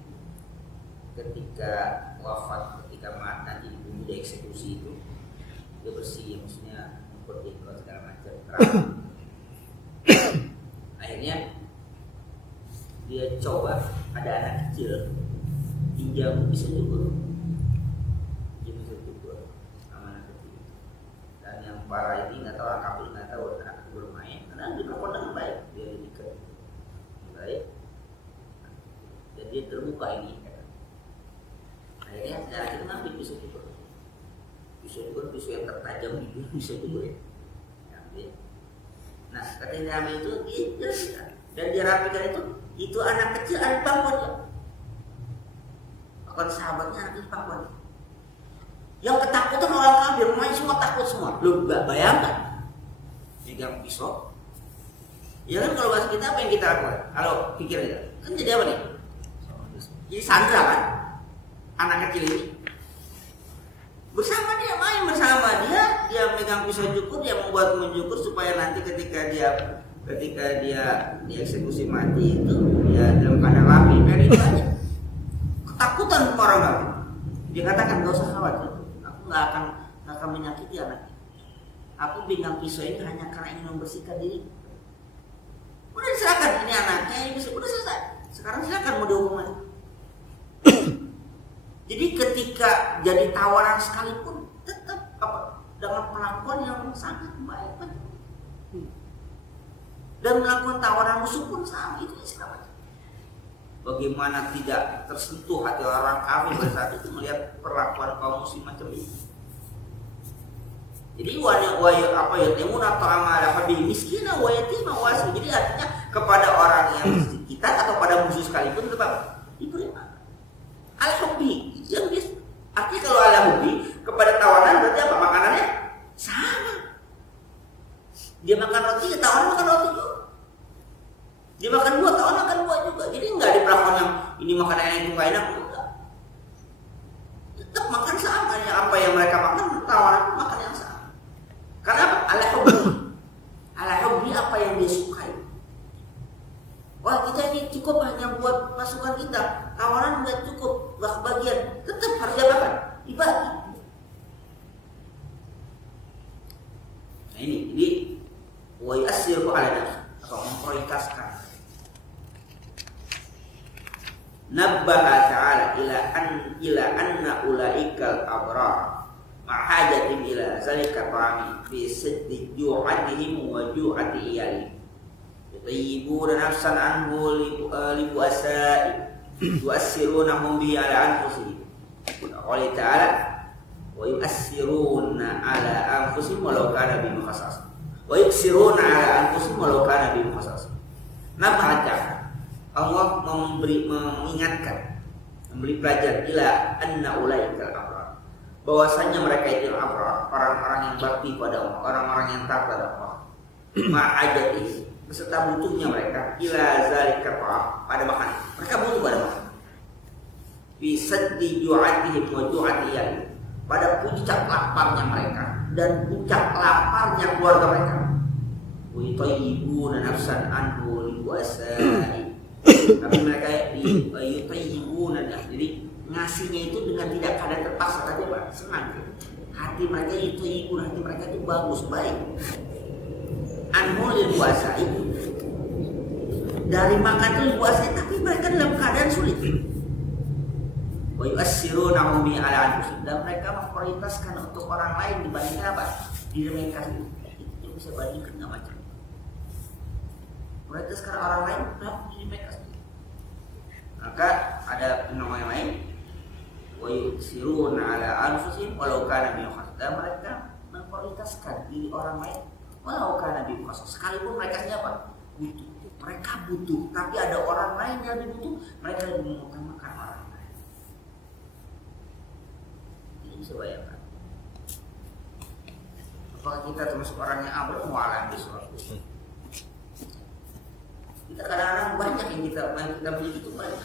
ketika wafat, ketika mati nanti dibunuh dieksekusi itu dia bersih, maksudnya berikut segala macam. Akhirnya dia coba ada anak kecil pinjam bisa juga sama anak kecil. Dan yang parah ini nggak tahu orang kafir, nggak tahu anak bermain karena diperlakukan dengan baik, dia didikat baik dan dia terbuka ini. Akhirnya anak itu ngambil pisau juga. Pisau yang tertajam itu bisa juga ya. Nah, ketika dia itu dan dia rapikan itu anak kecil ada di pangkuan ya. Bahkan sahabatnya anak di pangkuan. Yang ketakutan orang kafir, main semua takut semua. Lu gak bayangkan pegang pisau. Ya kan kalau bahasa kita apa yang kita lakukan? Kalau pikir aja, kan jadi apa nih? Jadi sandra kan? Anak kecil ini bersama dia main bersama dia megang pisau cukur, dia membuat mencukur supaya nanti ketika dia dieksekusi mati itu ya dalam keadaan rapi. Dari itu aja ketakutan orang kafir. Dia katakan gak usah khawatir, aku nggak akan menyakiti anaknya. Aku pegang pisau ini hanya karena ingin membersihkan diri. Udah diserahkan ini anaknya, ini bisa udah selesai. Sekarang silakan mau dihukum mati. Jadi ketika jadi tawaran sekalipun tetap dengan perlakuan yang sangat baik dan melakukan tawaran musuh pun sama, itu Islam. Bagaimana tidak tersentuh hati orang kafir pada saat itu melihat perlakuan kaum muslim macam ini. Jadi yatimuna ta'ama habis miskina wa yatima wa asir. Jadi artinya kepada orang yang kita atau pada musuh sekalipun tetap diberi makan. Al-hubbi yang artinya kalau al-hubbi kepada tawanan berarti apa? Makanannya sama. Dia makan roti, tawanan makan roti juga. Dia makan buah, tawanan makan buah juga. Jadi enggak diperlakukan yang ini makanan yang itu enggak enak, enggak. Tetap makan sama ya, apa yang mereka makan, tawanan makan yang sama. Karena apa? Al-hubbi apa yang dia sukai. Wah kita ini cukup hanya buat pasukan kita, tawaran nggak cukup, nggak kebagian, tetap harus diapakan? Dibagi. Nah ini wa yasiru ala atau memprioritaskan. Nabbaha ta'ala ila anna ulaikal abrar ma'hajatin ila zalika ta'ami fi siddi ju'atihim wa ju'ati iyalihim. Tayyibuna nafsan anhu libuasai yuassirunahum bihi ala anfusihim. Qala ta'ala wa yuassiruna ala anfusihim walau kana bihim khasasah. Wa yuksiruna ala anfusihim walau kana bihim khasasah. Nah baca Allah mengingatkan, memberi pelajaran ila anna ulaikal abrar, bahwasanya mereka itu abrar, orang-orang yang bakti pada Allah, orang-orang yang taat pada Allah. Ma'ajati beserta butuhnya mereka ila zalika pada makan. Mereka butuh pada makan. Bisa diju'atihim wa ju'atiyah, pada puncak laparnya mereka dan puncak laparnya keluarga mereka. Wa yutayyibuna nafsan anhu libuasai. Tapi mereka yutayyibuna, jadi ngasihnya itu dengan tidak kadang terpaksa, tapi senang. Hati mereka yutayyibuna, hati mereka itu bagus, baik. anhu lil puasa itu dari makan itu puasa, tapi mereka dalam keadaan sulit. Wa yu'assiruna hum ala anfusihim, dan mereka memprioritaskan untuk orang lain dibandingkan apa? Diri mereka sendiri. Itu bisa bandingkan nggak macam. Prioritaskan orang lain dalam diri mereka sendiri. Maka ada nama yang lain, wa yu'assiruna ala anfusihim walau kana bihim khasasah, dan mereka memprioritaskan diri orang lain walau kana bihim khasasah, sekalipun mereka siapa? Butuh. Mereka butuh, tapi ada orang lain yang lebih butuh, mereka lebih mengutamakan orang lain. Ini bisa bayangkan. Apakah kita termasuk orang yang ambil mualan di surat? Kita kadang-kadang banyak yang kita beli itu banyak.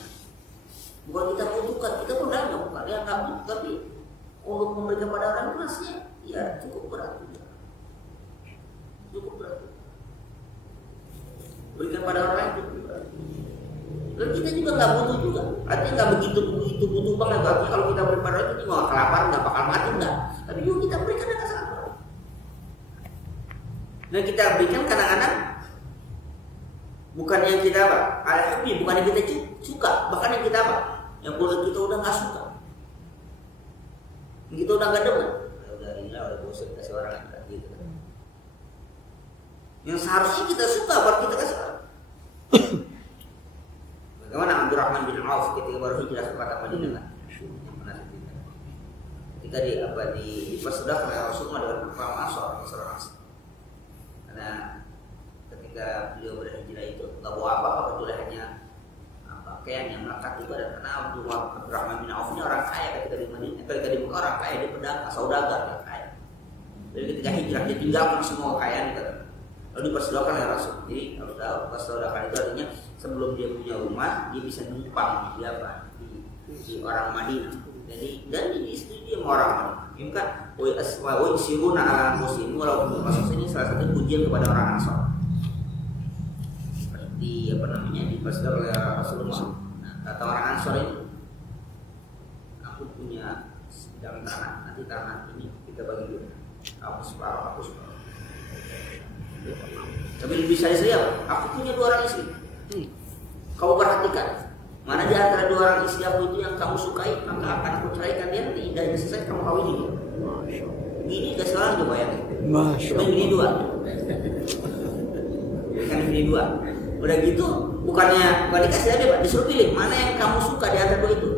Bukan kita butuhkan, kita berdagang, bukan dia nggak butuh, tapi untuk memberikan pada orang itu rasanya ya cukup berat. Cukup berat. Berikan pada orang lain juga. Dan kita juga nggak butuh juga. Artinya nggak begitu butuh banget. Artinya kalau kita beri pada orang itu nggak kelaparan, nggak bakal mati nggak. Tapi juga kita berikan dengan sangat berat. Dan kita berikan kadang-kadang bukan yang kita apa, alhamdulillah, bukan yang kita suka, bahkan yang kita apa, yang boleh kita udah nggak suka, kita udah nggak demen. Udah inilah udah bosan kasih orang gitu. Yang seharusnya kita suka baru kita kasih orang. Bagaimana Abdurrahman bin Auf ketika baru hijrah ke kota Madinah, yang pernah cerita. Ketika dipersudah oleh Rasulullah dengan orang Ansor. Karena ketika beliau berhijrah itu nggak bawa apa-apa kecuali hanya pakaian yang melekat itu, dan karena Abdurrahman bin Auf ini orang kaya ketika di Madinah, ketika di Mekah orang kaya, dia pedagang, saudagar yang kaya. Jadi ketika hijrah dia tinggalkan semua kekayaan itu. Lalu dipersilakan oleh Rasul. Jadi harus tahu persilakan itu artinya sebelum dia punya rumah dia bisa numpang di orang Madinah. Jadi dan di istri dia orang Madinah. Ini kan wa yusiruna ala muslim, walaupun kasus ini salah satu pujian kepada orang Ansor. Seperti dipersilakan oleh Rasulullah. Nah, kata orang Ansor ini, aku punya sebidang tanah, nanti tanah ini kita bagi dulu. Aku separuh. Tapi lebih saya aku punya 2 orang istri. Kau perhatikan, mana di antara 2 orang istri aku itu yang kamu sukai, maka akan aku ceraikan dia, nanti idahnya selesai kamu kawin ini. Ini gak sekarang coba ya. Cuma ini 2. Kan ini 2. Udah gitu, bukan dikasih aja, Pak, disuruh pilih mana yang kamu suka di antara 2 itu.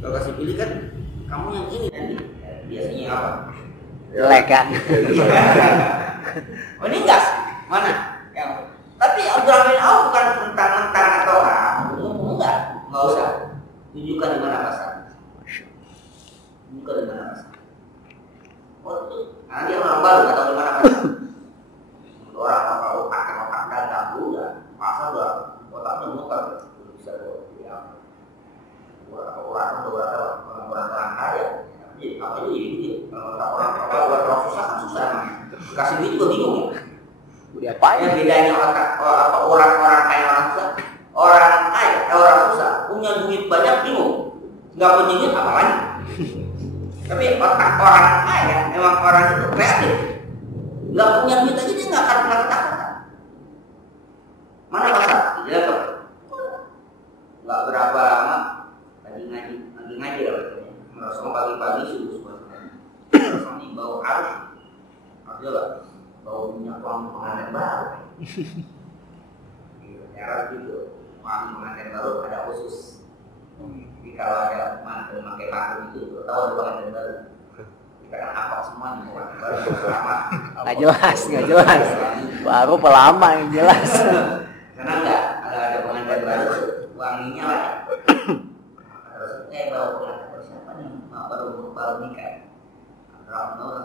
Kalau kasih pilih kan, kamu yang ini nanti. Biasanya apa? Lekan. Oh ini enggak? Mana? Yang. Tapi Abdurrahman bin Auf bukan mentang-mentang atau enggak usah. Tunjukkan di mana pasar. Tunjukkan di mana pasar. Oh itu, karena dia orang baru atau di mana pasar. Orang kalau otak dagang udah, pasar udah otaknya muka udah bisa dia. Orang kaya. Jadi apa ini? Kalau orang susah kan susah. Kasih duit juga bingung ya. Yang bedanya orang kaya orang susah. Orang kaya orang susah punya duit banyak bingung. Nggak punya duit apa lagi. Tapi otak orang kaya memang orang itu kreatif. Nggak punya duit aja dia nggak akan pernah ketakutan. Mana pasar? Dia tuh nggak berapa lama lagi ngaji lah. Merasa pagi-pagi subuh. Merasa nih bau arus. Artinya bau minyak wangi pengantin baru. Ya gitu. Wangi pengantin baru ada khusus. Jadi kalau ada mantel pakai parfum itu, tahu ada pengantin baru. Kita kan apa semuanya pengantin baru sama. Nggak jelas. Baru pelama yang jelas. Karena enggak ada pengantin baru, wanginya lah. Terus bau pengantin baru siapa nih? Baru nikah. Rasul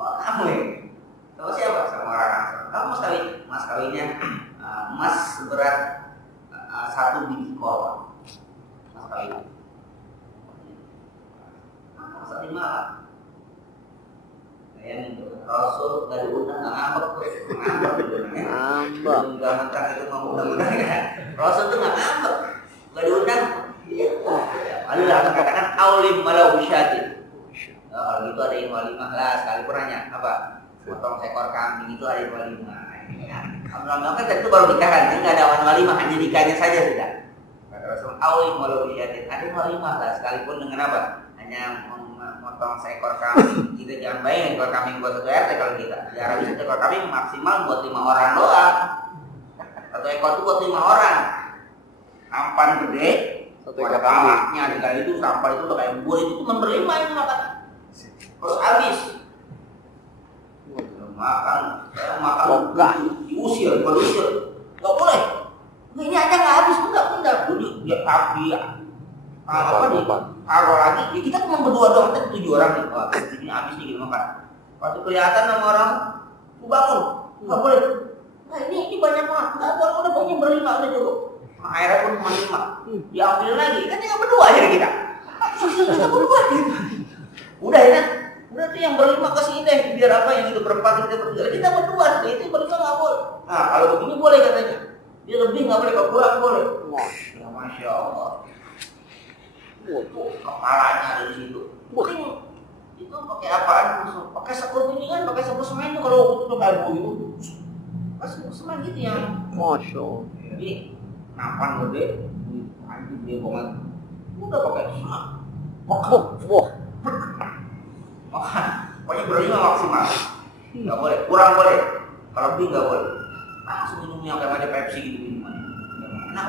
kamu ya? Kamu siapa? Sama orang Ansor. Kamu mas kawinnya emas seberat 1 biji kolon. Mas kawin. Masa di mana? Kayak itu. Rasul nggak diundang, nggak ngambek terus, ngambek. Nggak mentang itu mau undang-undang ya. Rasul tuh nggak ngambek, nggak diundang. Lalu lah katakan aulim malau bisyatin. Kalau gitu ada yang walimah lah, sekalipun nanya apa? potong seekor kambing itu hari walimah. Alhamdulillah kan itu baru nikah kan, nggak ada walimah, hanya nikahnya saja sudah. Kata Rasul, awlim walau biyatin, ada walimah lah sekalipun dengan apa? Hanya memotong seekor kambing. Kita jangan bayangin ekor kambing buat satu RT kalau kita. Di Arab itu ekor kambing maksimal buat 5 orang doang. Satu ekor itu buat 5 orang. Ampan gede, ada kalahnya, dengan itu sampah itu udah kayak bubur itu cuma berlima itu makan. Terus habis. Makan diusir, nggak boleh. Ini aja nggak habis, enggak. Dia tapi taruh lagi. Ya kita cuma berdua doang, kan 7 orang nih. Wah, ini habis nih gitu makan. Waktu kelihatan sama orang, bangun, nggak boleh. Nah ini banyak banget, nggak boleh. Udah pokoknya berlima udah cukup. Akhirnya pun cuma 5. Diambil lagi, kan tinggal berdua akhirnya kita. Kita berdua. Udah ya. Udah tuh yang berlima kasih deh, biar apa yang itu berempat kita berdua. Kita berdua, itu berlima nggak boleh. Nah kalau begini boleh katanya. Dia lebih nggak boleh, kalau kurang boleh. Wah, ya, masya Allah. Kepalanya dari situ. Mungkin itu pakai apaan? Pakai sekrup ini kan, pakai sekrup semen itu kalau untuk kayu itu. Pas semen gitu yang. Masya Allah. Jadi nampan gede, anjing dia banget. Udah pakai semen. Wah. Pokoknya berlima maksimal. Nggak boleh, kurang boleh. Kalau lebih nggak boleh. Langsung minumnya kayak macam Pepsi gitu minumannya. Enak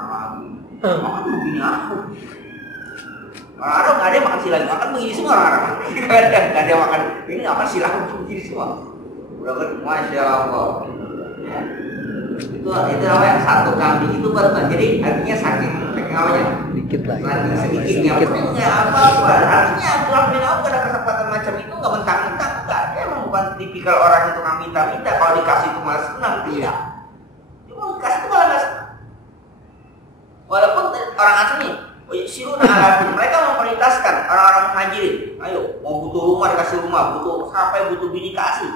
sama makan begini aku. Orang nggak ada yang makan silang, makan begini semua orang. Nggak ada yang makan. Ini apa silang begini semua. Udah kan, masya Allah. Itu namanya satu kambing itu berapa? Jadi artinya saking namanya Dikit lah. saking sedikitnya punya apa-apa. Artinya Abdurrahman Auf ada kesempatan macam itu nggak mentang-mentang, nggak. Dia emang bukan tipikal orang itu nggak minta-minta. Kalau dikasih itu malah senang, tidak. Dia mau dikasih itu malah nggak senang. Walaupun orang asli, siruna alamin, mereka memprioritaskan orang-orang muhajirin. Ayo, mau butuh rumah dikasih rumah, butuh sampai butuh bini kasih.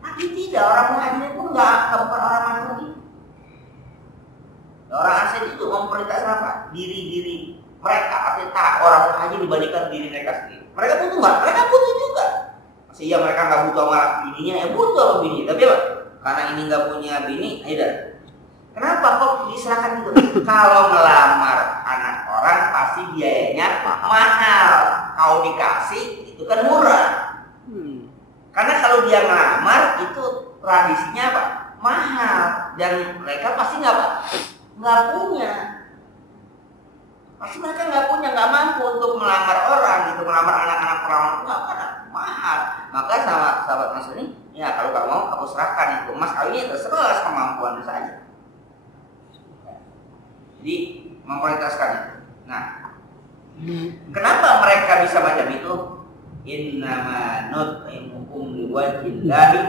Tapi tidak, orang muhajirin pun nggak bukan orang macam itu. Orang asing itu memprioritaskan apa? Diri mereka, artinya orang muhajir dibandingkan diri mereka sendiri. Mereka butuh nggak? Mereka butuh juga. Masih ya mereka nggak butuh sama bininya, ya butuh sama bini. Tapi apa? Karena ini nggak punya bini, ayo. Kenapa kok diserahkan itu? Kalau melamar anak orang pasti biayanya mahal. Kalau dikasih itu kan murah. Karena kalau dia ngelamar itu tradisinya apa? Mahal. Dan mereka pasti nggak punya. Pasti mereka nggak punya, nggak mampu untuk melamar orang gitu, melamar anak-anak perawan itu nggak ada, mahal. Maka sahabat Mas ini, ya kalau kamu mau aku serahkan itu Mas kawinnya terserah kemampuan saja. Jadi memprioritaskan itu. Nah, kenapa mereka bisa macam itu? Innama nut'imukum liwajhillahi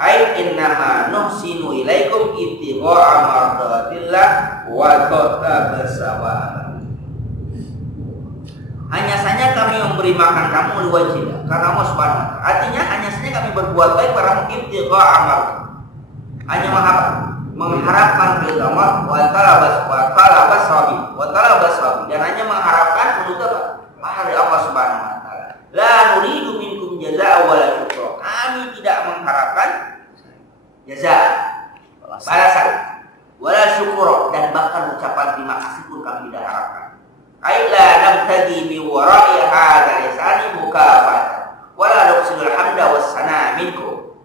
ay innama nuhsinu ilaikum ibtigha'a mardatillah wa tatabassawa. Hanya saja kami memberi makan kamu liwajhillah karena Allah Subhanahu wa taala. Artinya hanya saja kami berbuat baik para ibtigha'a mardatillah. Hanya mengharapkan ridha Allah wa talabas sawabi dan hanya mengharapkan untuk pahala Allah Subhanahu wa taala. La nuridu minkum jazaa'a wala syukra. Kami tidak mengharapkan jazaa, balasan, wala syukra, dan bahkan ucapan terima kasih pun kami tidak harapkan. Aila nabtagi bi wara'i hadzal lisani mukafatan wala nuqsidul hamda was sana minkum.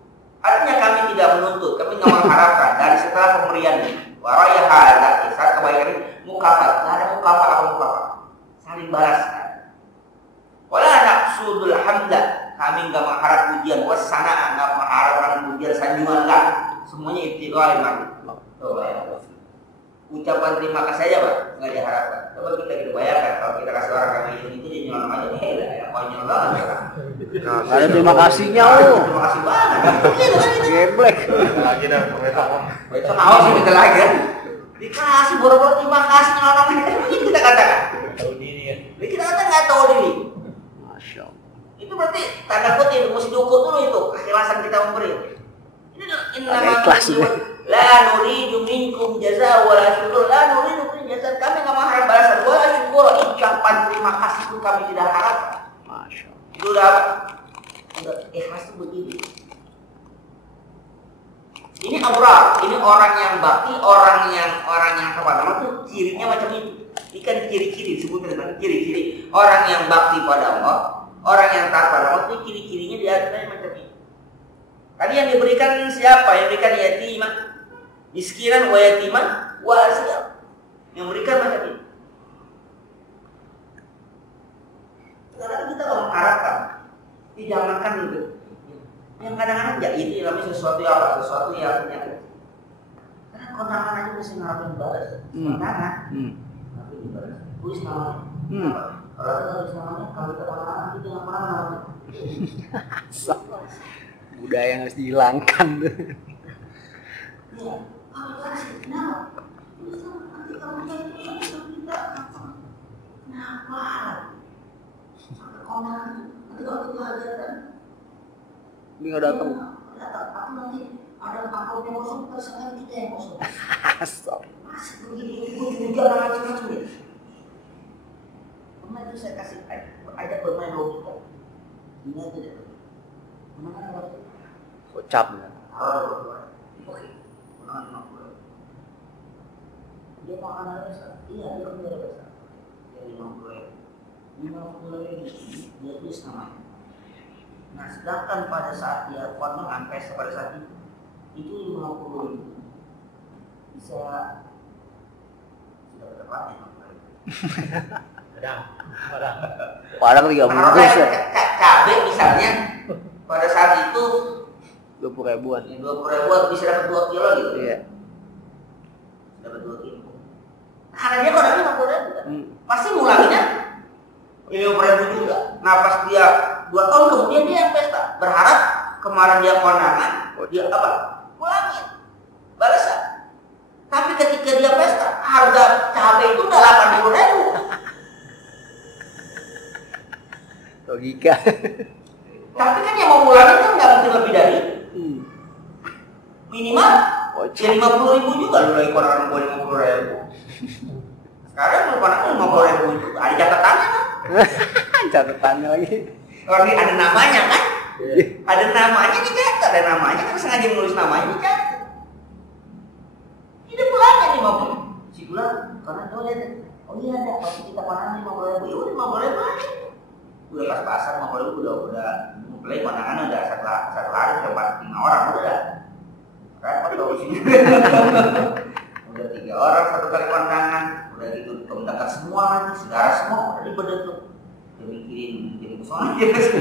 Artinya kami tidak menuntut, kami tidak mengharapkan dari setelah pemberian wara'i hadzal lisan kebaikan mukafat. Tidak ada mukafat atau mukafat, saling balas. Wala naqsudul hamda, kami enggak mengharap pujian, wasana enggak mengharapkan pujian, sanjungan enggak. Semuanya ibtigha'il mardah. Tuh ya. Ucapan terima kasih aja, Pak, enggak diharapkan. Coba kita bayangkan kalau kita kasih orang kami itu dia nyolong aja, ya konyol banget. Ada terima kasihnya, Terima kasih banget. Gitu kan itu. Geblek. Lagi dah, besok. Besok awas kita lagi kan. Dikasih boro-boro terima kasih nyolong ini kita katakan. Tahu diri ya. Jadi kita kata enggak tahu diri. Itu berarti tanda kutip mesti diukur dulu itu keikhlasan kita memberi. Ini ikhlasnya. La nuridu minkum jazaa wala syukur. La nuridu minkum jazaa, kami enggak mengharap balasan wala syukur. Ucapan terima kasih pun kami tidak harap. Masya Allah. Itu udah apa? Udah ikhlas tuh begini. Ini abrar, ini orang yang bakti, orang yang kepada Allah tuh cirinya macam itu. Ini kan ciri-ciri disebutkan dengan ciri-ciri orang yang bakti pada Allah, orang yang taat pada Allah tuh ciri-cirinya di atasnya macam itu. Tadi yang diberikan siapa? Yang diberikan yatimah, miskinan, wa yatimah, wa asir. Yang berikan macam itu. Sekarang kita kalau mengharapkan, jangankan gitu. Yang kadang-kadang ya itu namanya sesuatu yang karena kondangan aja mesti ngarapin balas. Kondangan, tapi dibalas. Tulis namanya. Kalau kita tulis namanya, kalau kita kondangan itu jangan pernah namanya. Budaya yang harus dihilangkan. Iya, kalau kasih nama, tulis nama nanti kamu jadi kita kenapa? Kondangan nanti kalau kita hajatan. Ini nggak datang. Aku nanti ada amplopnya kosong, terserah kita yang kosong. Asal. Masih begini, jangan macam-macam ya. Karena itu saya kasih ada bermain logika. Ini aja deh. Mana logika? Kocap ya. Oke. Dia mau analis, iya dia punya besar. Dia 50 ini dia tulis namanya. Nah, sedangkan pada saat dia kondangan pesta pada saat itu 50.000 bisa sudah bertepatnya. Padahal 3 bungkus ya. Cabai misalnya pada saat itu 20 ribuan. 20 ribuan bisa dapat 2 kilo gitu. Iya. Dapat 2 kilo. Karena dia kondangan 50.000 kan. Pasti ngulanginnya 50.000 juga. Nah pas dia 2 tahun kemudian dia yang pesta, berharap kemarin dia kondangan, dia apa? Ulangin, balasan. Tapi ketika dia pesta, harga cabai itu udah 80.000. Logika. Tapi kan yang mau ulangin kan nggak mungkin lebih dari minimal ya 50.000 juga lu lagi kondangan gua 50.000. Sekarang lu kondangan 50.000 itu ada catatannya kan? Catatannya lagi. Kalau ini ada namanya kan? Ada namanya dicatat, ada namanya kan sengaja menulis namanya dicatat. Tidak pulangnya 50. Si pulang karena dia lihat, oh iya ada, waktu kita kondangan 50.000, ya udah 50.000 aja. Udah pas-pasan 50.000 udah mulai kondangan udah satu hari dapat 5 orang udah. Repot kalau sini. Udah 3 orang satu kali kondangan, udah gitu mendekat semua nanti saudara semua udah ribet tuh. Dia mikirin jadi persoalan aja.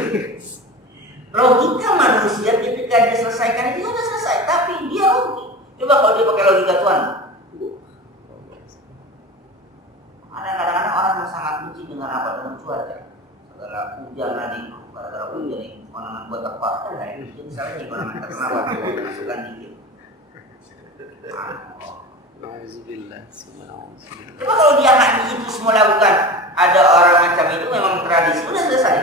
Logika manusia ketika dia selesaikan itu udah selesai, tapi dia rugi. Coba kalau dia pakai logika Tuhan. Ada kadang-kadang orang yang sangat benci dengan apa? Dengan cuaca. Segala hujan tadi, gara-gara hujan nih, kondangan buat apa? Nah itu misalnya nih kondangan kenapa? Masukkan dikit. Coba kalau dia hanya itu semua lakukan, ada orang macam itu memang tradisi udah selesai.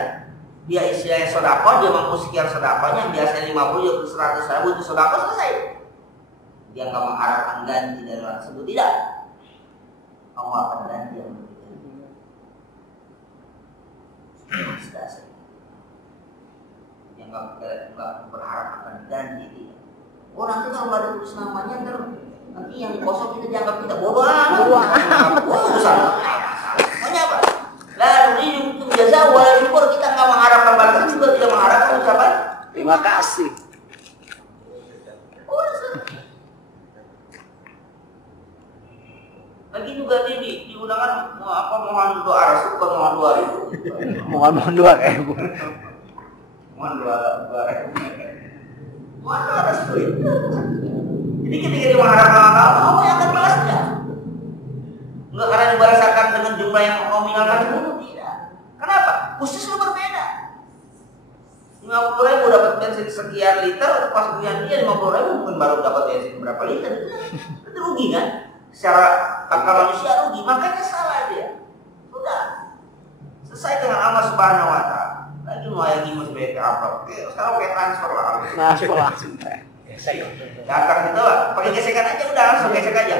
Dia istilahnya sodako, dia mampu sekian sodakonya, yang biasanya 50, dia 100.000 itu sodako selesai. Dia nggak mengharapkan ganti dari orang tersebut, tidak. Allah akan ganti yang berbeda. Selesai. Dia nggak berharap akan ganti dia. Oh nanti kalau nggak ada tulis namanya nanti yang dikosong kita dianggap kita bodoh amat. Urusan pokoknya apa? Lalu itu biasa wala syukur, kita nggak mengharapkan balasan juga tidak mengharapkan ucapan terima kasih. Lagi juga di undangan mohon doa restu, bukan mohon doa itu. Mohon doa kayak bu. Mohon doa restu. Mohon doa restu itu. Jadi ketika dia mengharapkan Allah yang akan balasnya. Enggak karena dibalasakan dengan jumlah yang nominal tersebut, tidak. Kenapa? Khusus lu berbeda. 50.000 dapat bensin sekian liter, pas kemudian dia 50.000 mungkin baru dapat bensin berapa liter. Itu rugi kan? Secara akal manusia rugi, makanya salah dia. Sudah selesai dengan Allah Subhanahu Wa Taala. Lagi mau sebagai apa? Oke, sekarang pakai transfer lah. Transfer langsung. Datang itu lah, pakai gesekan aja udah langsung gesek aja.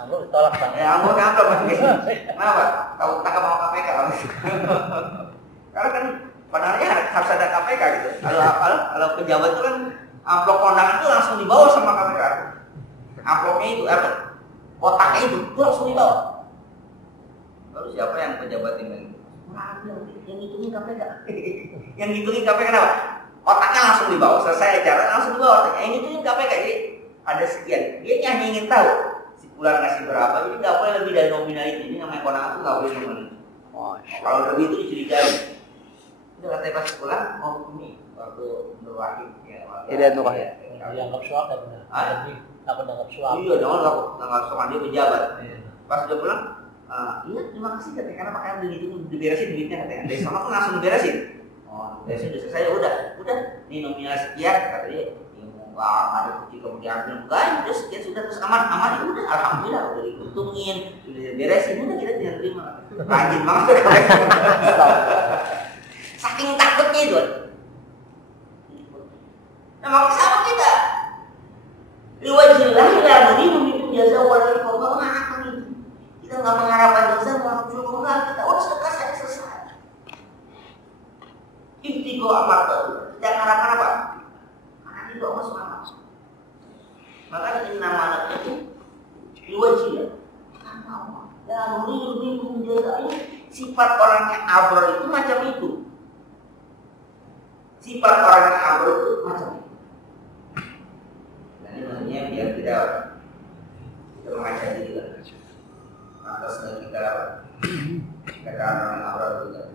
Amplop tolak bang. Ya amplop pakai. Kenapa? Tahu tangkap sama KPK. Karena kan padahal harus ada KPK gitu. Kalau pejabat itu kan amplop kondangan itu langsung dibawa sama KPK. Amplopnya itu apa? Kotaknya itu langsung dibawa. Lalu siapa yang pejabat ini? Yang ngitungin KPK. Yang ngitungin KPK kenapa? Otaknya langsung dibawa, selesai acara langsung dibawa otaknya. Yang ngitungin KPK jadi ada sekian. Dia hanya ingin tahu si bulan ngasih berapa. Jadi nggak boleh lebih dari nominal itu. Ini namanya kondangan itu nggak boleh nominal. Kalau lebih itu dicurigai. Udah katanya pas pulang mau ini waktu Nur Wahid ya. Iya Nur Wahid. Dianggap suap ya benar. Takut dianggap suap. Iya dong, dianggap suap dia pejabat. Pas udah pulang, iya terima kasih katanya karena pakaian begitu diberesin duitnya katanya. Dari sana pun langsung diberesin. Oh, beresin udah selesai udah. Ini nominal sekian kata dia. Nggak ada kunci kemudian enggak, udah sekian sudah terus aman ya udah alhamdulillah udah dihitungin, udah diberesin udah kita tinggal terima. Rajin banget saking takutnya itu. Nah maka sama kita liwajillah ila nuridu minkum jazaa wala iqamah apa itu kita nggak mengharapkan jazaa mau enggak kita udah sedekah saja selesai. Ibtiqo amat tidak mengharapkan apa? Itu Allah SWT. Maka nama itu liwajillah karena Allah. Dan nuridu minkum jazaa ini sifat orang yang abrar itu macam itu. Sifat orang yang abrar itu macam itu. Dan ini maksudnya biar kita mengaca diri lah. Atas kita kata orang yang abrar itu.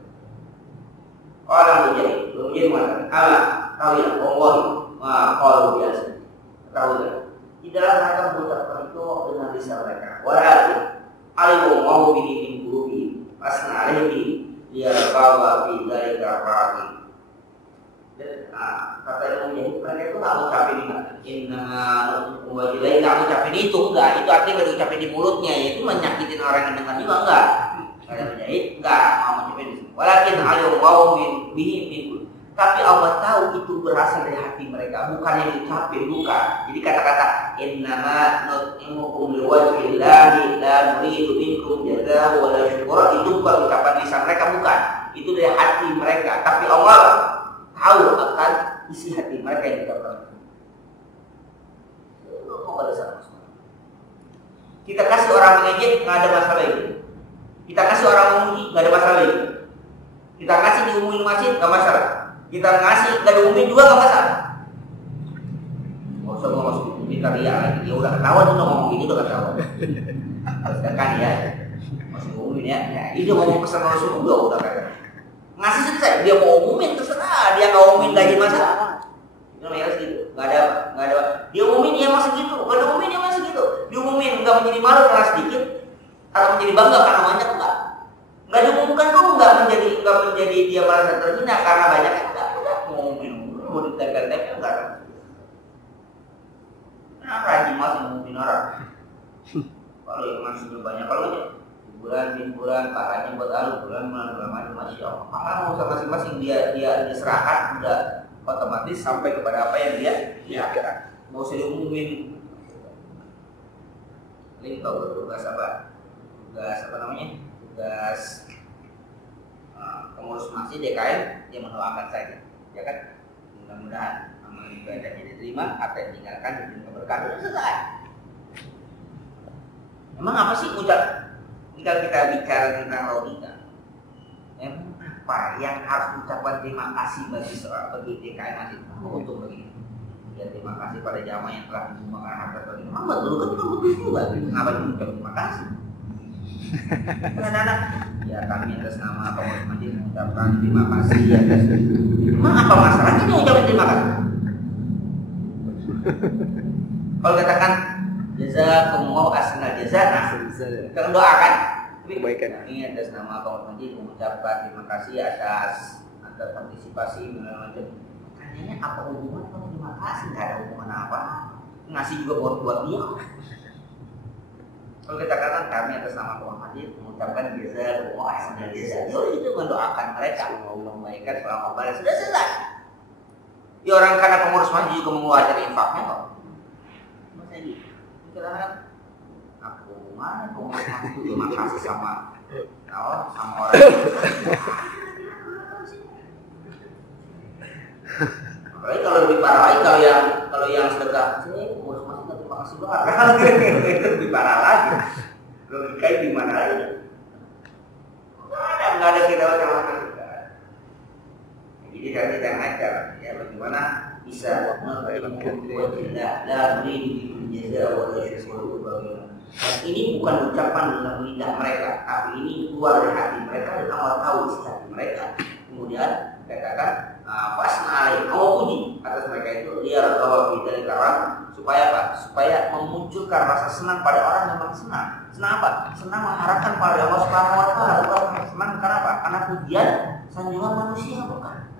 Orang menjadi mengatakan Allah tahu ya Allah kalau biasa tahu ya. Tidaklah mereka mengucapkan itu dengan lisan mereka. Walakin alimu mau bikin guru pasna alaihi dia bawa dari karaki. Kata Imam mereka itu nggak ngucapin wajilain nggak ngucapin itu enggak. Itu artinya nggak diucapin di mulutnya, yaitu menyakitin orang yang dengar juga enggak. Kata Mujahid enggak mau ngucapin itu. Walakin alimu mau bikin tapi Allah tahu itu berasal dari hati mereka, bukan yang diucapin, bukan. Jadi kata-kata innama nut'imukum liwajhillahi la nuridu minkum jazaa wala syukura itu bukan ucapan lisan mereka, bukan. Itu dari hati mereka. Tapi Allah tahu akan isi hati mereka yang diucapkan. Kita kasih orang mengejek nggak ada masalah itu. Kita kasih orang memuji nggak ada masalah itu. Kita kasih diumumin masjid nggak masalah. Kita ngasih gak diumumin juga gak masalah. Nggak usah ngomong kita lihat lagi. Ya udah ketahuan udah ngomong gini udah ketahuan. Sedangkan ya masih ngumumin ya. Ini dia ngomong pesan Rasulullah udah kagak. Ngasih selesai. Dia mau umumin terserah. Dia nggak umumin gaji masalah. Itu namanya segitu. Nggak ada. Dia umumin ya masih gitu. Nggak ada umumin ya masih gitu. Diumumin nggak menjadi malu karena sedikit atau menjadi bangga karena banyak enggak. Nggak diumumkan tuh nggak menjadi dia merasa terhina karena banyak enggak. Mau ditempel-tempel enggak. Nah, rajin masih ngumumin orang. Kalau yang masih banyak kalau bulan pahalanya buat bulan masih Allah. Pahala mau sama masing-masing dia serahkan udah otomatis sampai kepada apa yang dia gerak. Mau usah diumumin. Ini kalau tugas apa namanya? Tugas pengurus masjid DKM dia mendoakan saja, ya kan? Mudah-mudahan amal ibadahnya diterima, apa yang ditinggalkan diberi keberkahan, sudah selesai. Emang apa sih tinggal kita bicara tentang logika? Emang apa yang harus ucapan terima kasih bagi DKM masjid? Untuk begini. Ya terima kasih pada jamaah yang telah menyumbangkan harta bagi Muhammad. Dulu kan kita butuh juga, kenapa diucap terima kasih? Anak-anak, ya kami atas nama pengurus masjid mengucapkan terima kasih atas. Emang apa masalahnya dia ucapin terima kasih? Kalau katakan jazakumullah khairan jazaa, kita doakan. Kebaikan. Ini atas nama pengurus masjid mengucapkan terima kasih atas partisipasi macam. Kayaknya apa hubungan sama terima kasih? Nggak ada hubungan apa. Ngasih juga buat dia. Kalau kita katakan kami atas nama pengurus masjid mengucapkan jazakumullah khairan jazaa, itu mendoakan mereka Allah membaikan selama balas sudah selesai. Ya orang karena pengurus masjid juga mengeluarkan infaknya kok. Masa ini kita katakan aku mana pengurus masjid terima kasih sama orang. masuk neraka. Itu lebih parah lagi. Logikanya di mana lagi? Nggak ada kita macam-macam. Jadi kita ngajar ya bagaimana bisa ini bukan ucapan dalam lidah mereka, tapi ini keluar dari hati mereka dan Allah tahu isi hati mereka. Kemudian katakan fasna'alai, kamu puji atas mereka itu liar bahwa kita dikawan supaya apa? Supaya memunculkan rasa senang pada orang yang memang senang. Senang apa? Senang mengharapkan pada Allah Subhanahu Wa Taala. Bukan senang karena apa? Karena pujian sanjungan manusia bukan.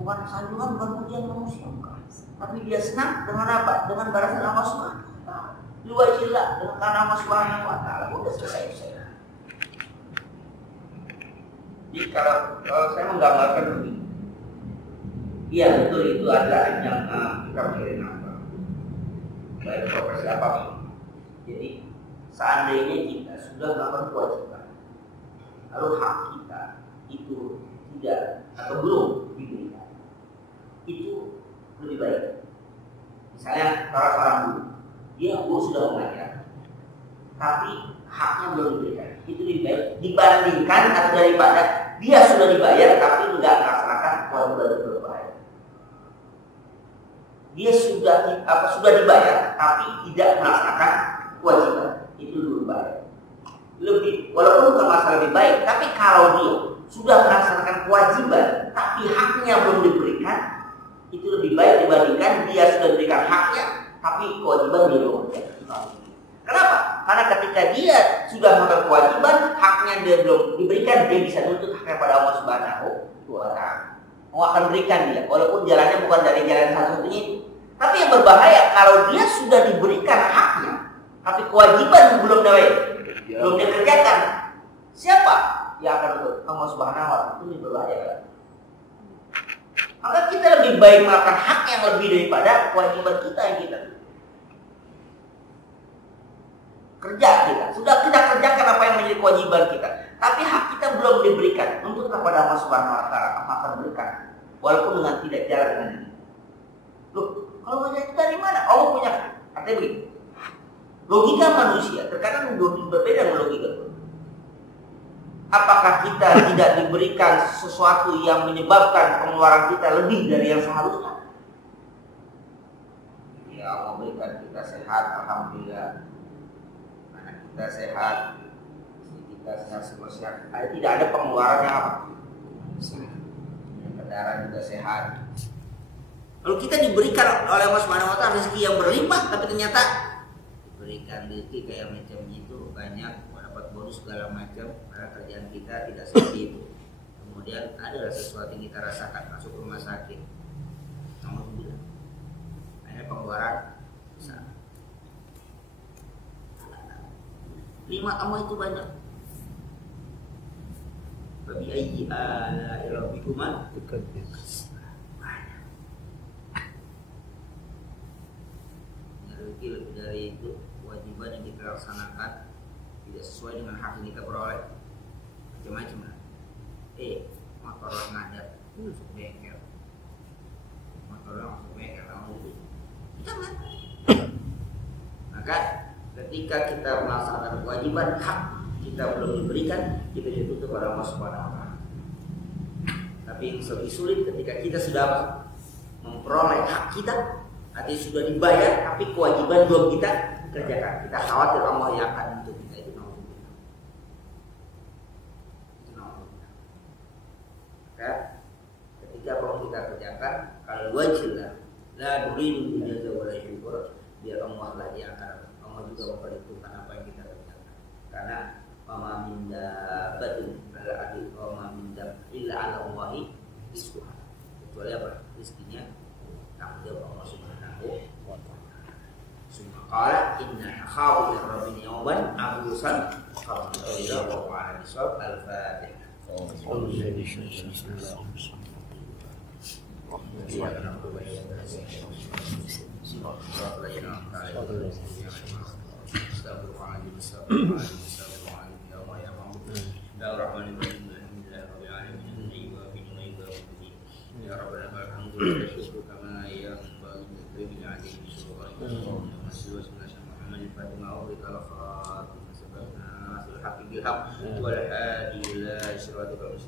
Bukan sanjungan, bukan pujian manusia bukan. Tapi dia senang dengan apa? Dengan balasan Allah Subhanahu Wa Taala. Liwajillah, dengan karena Allah Subhanahu Wa Taala. Udah selesai. Jadi kalau saya menggambarkan begini, iya betul itu ada yang kita mengirim apa, baik profesi apapun. Jadi seandainya kita sudah melakukan kewajiban, lalu hak kita itu tidak atau belum diberikan, itu lebih baik. Misalnya kalau seorang guru sudah mengajar, tapi haknya belum diberikan, itu lebih baik dibandingkan atau daripada dia sudah dibayar tapi enggak melaksanakan kewajiban itu berbayar. Dia sudah dibayar tapi tidak melaksanakan kewajiban, itu lebih baik. Walaupun bukan masalah lebih baik, tapi kalau dia sudah melaksanakan kewajiban tapi haknya belum diberikan, itu lebih baik dibandingkan dia sudah diberikan haknya tapi kewajiban belum. Kenapa? Karena ketika dia sudah melakukan kewajiban, haknya dia belum diberikan, dia bisa nuntut haknya pada Allah Subhanahu wa Ta'ala. Allah akan berikan dia, walaupun jalannya bukan dari jalan satu-satunya itu. Tapi yang berbahaya kalau dia sudah diberikan haknya, tapi kewajiban belum dikerjakan. Siapa yang akan nuntut? Allah Subhanahu wa Ta'ala. Itu berbahaya. Maka kita lebih baik melakukan hak yang lebih daripada kewajiban kita yang kita kerja kita. Sudah kita kerjakan apa yang menjadi kewajiban kita, tapi hak kita belum diberikan. Untuk kepada Allah Subhanahu Wa Taala akan berikan, walaupun dengan tidak jalan dengan ini. Loh, kalau menjadi dari mana? Allah punya. Artinya begini. Logika manusia terkadang berbeda dengan logika. Apakah kita tidak diberikan sesuatu yang menyebabkan pengeluaran kita lebih dari yang seharusnya? Ya Allah berikan kita sehat, alhamdulillah. Kita sehat, kita sehat semua sehat. Tidak ada pengeluaran yang apa? Kendaraan juga sehat. Lalu kita diberikan oleh Allah Subhanahu Wa Taala rezeki yang berlimpah, tapi ternyata diberikan rezeki kayak macam itu banyak, dapat bonus segala macam, karena kerjaan kita tidak seperti itu. Kemudian ada sesuatu yang kita rasakan, masuk rumah sakit, nomor 9, hanya pengeluaran besar. 5 tamu itu banyak. Bagi ayyi ala rabbikuma tukadziban. Lebih dari itu, kewajiban yang kita laksanakan tidak sesuai dengan hak yang kita peroleh, macam-macam. Motor ngadat masuk bengkel, motornya masuk bengkel, jangan. Maka ketika kita melaksanakan kewajiban, hak kita belum diberikan, kita dituntut pada Allah Subhanahu Wa Taala. Tapi yang lebih sulit ketika kita sudah memperoleh hak kita, artinya sudah dibayar, tapi kewajiban belum kita kerjakan. Kita khawatir Allah yang akan menuntut kita. Itu naudzubillah. Maka ketika perlu kita kerjakan, kalau wajiblah la nuridu jaza wala syukur, biar Allah lah yang akan juga memperhitungkan apa yang kita kerjakan. Karena wama min dabbatin ala ardi wama min dabb illa 'ala Allahi rizquha. Kecuali apa? Rizkinya tanggung jawab Allah Subhanahu wa Ta'ala. Summa qala inna nakhafu min rabbina yawman abusan qamtarira wa 'ala nisab al-Fatihah. Ya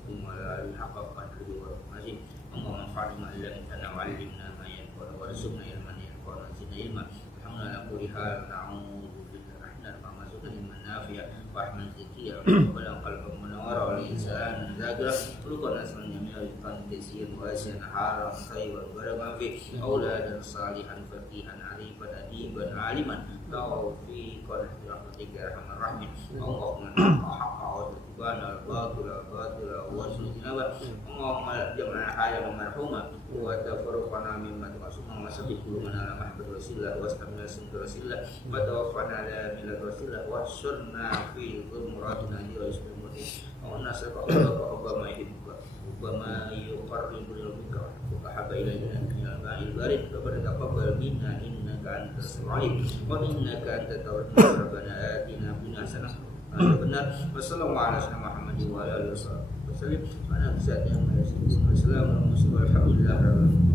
وسلم على آله حق قدره ومقداره اللهم انفعنا بما علمتنا وعلمنا ما ينفعنا وارزقنا علما ينفعنا وزدنا علما الحمد لله على كل حال نعوذ بالله كما سكن من نافع وأحمد زكية ولا قلب منور ولسان ذاكرة ركن أسمى جميع رزقا كثير واسعا حارا طيبا وبركا فيه أولادا صالحا فقيها عريفا أديبا عالما توفيقا برحمتك يا أرحم الراحمين اللهم حق وتقبلنا الباطل باطلا واجتنبا اللهم جمعنا حيا مرحوما وتفرقنا مما تقسمنا وسبح قلوبنا على محبة رسول الله واستعملنا سنة رسول الله وتوفنا على ملة رسول الله واحشرنا في ظلمات نهي ويسلمون ونسألك ربما يحبك وما يقرب لربك وحب إلينا من الماء البارد ربنا تقبل منا إنك أنت السميع العليم وإنك أنت التواب ربنا آتنا في الدنيا حسنة benar. Wassalamualaikum warahmatullahi wabarakatuh. Wassalamualaikum warahmatullahi wabarakatuh.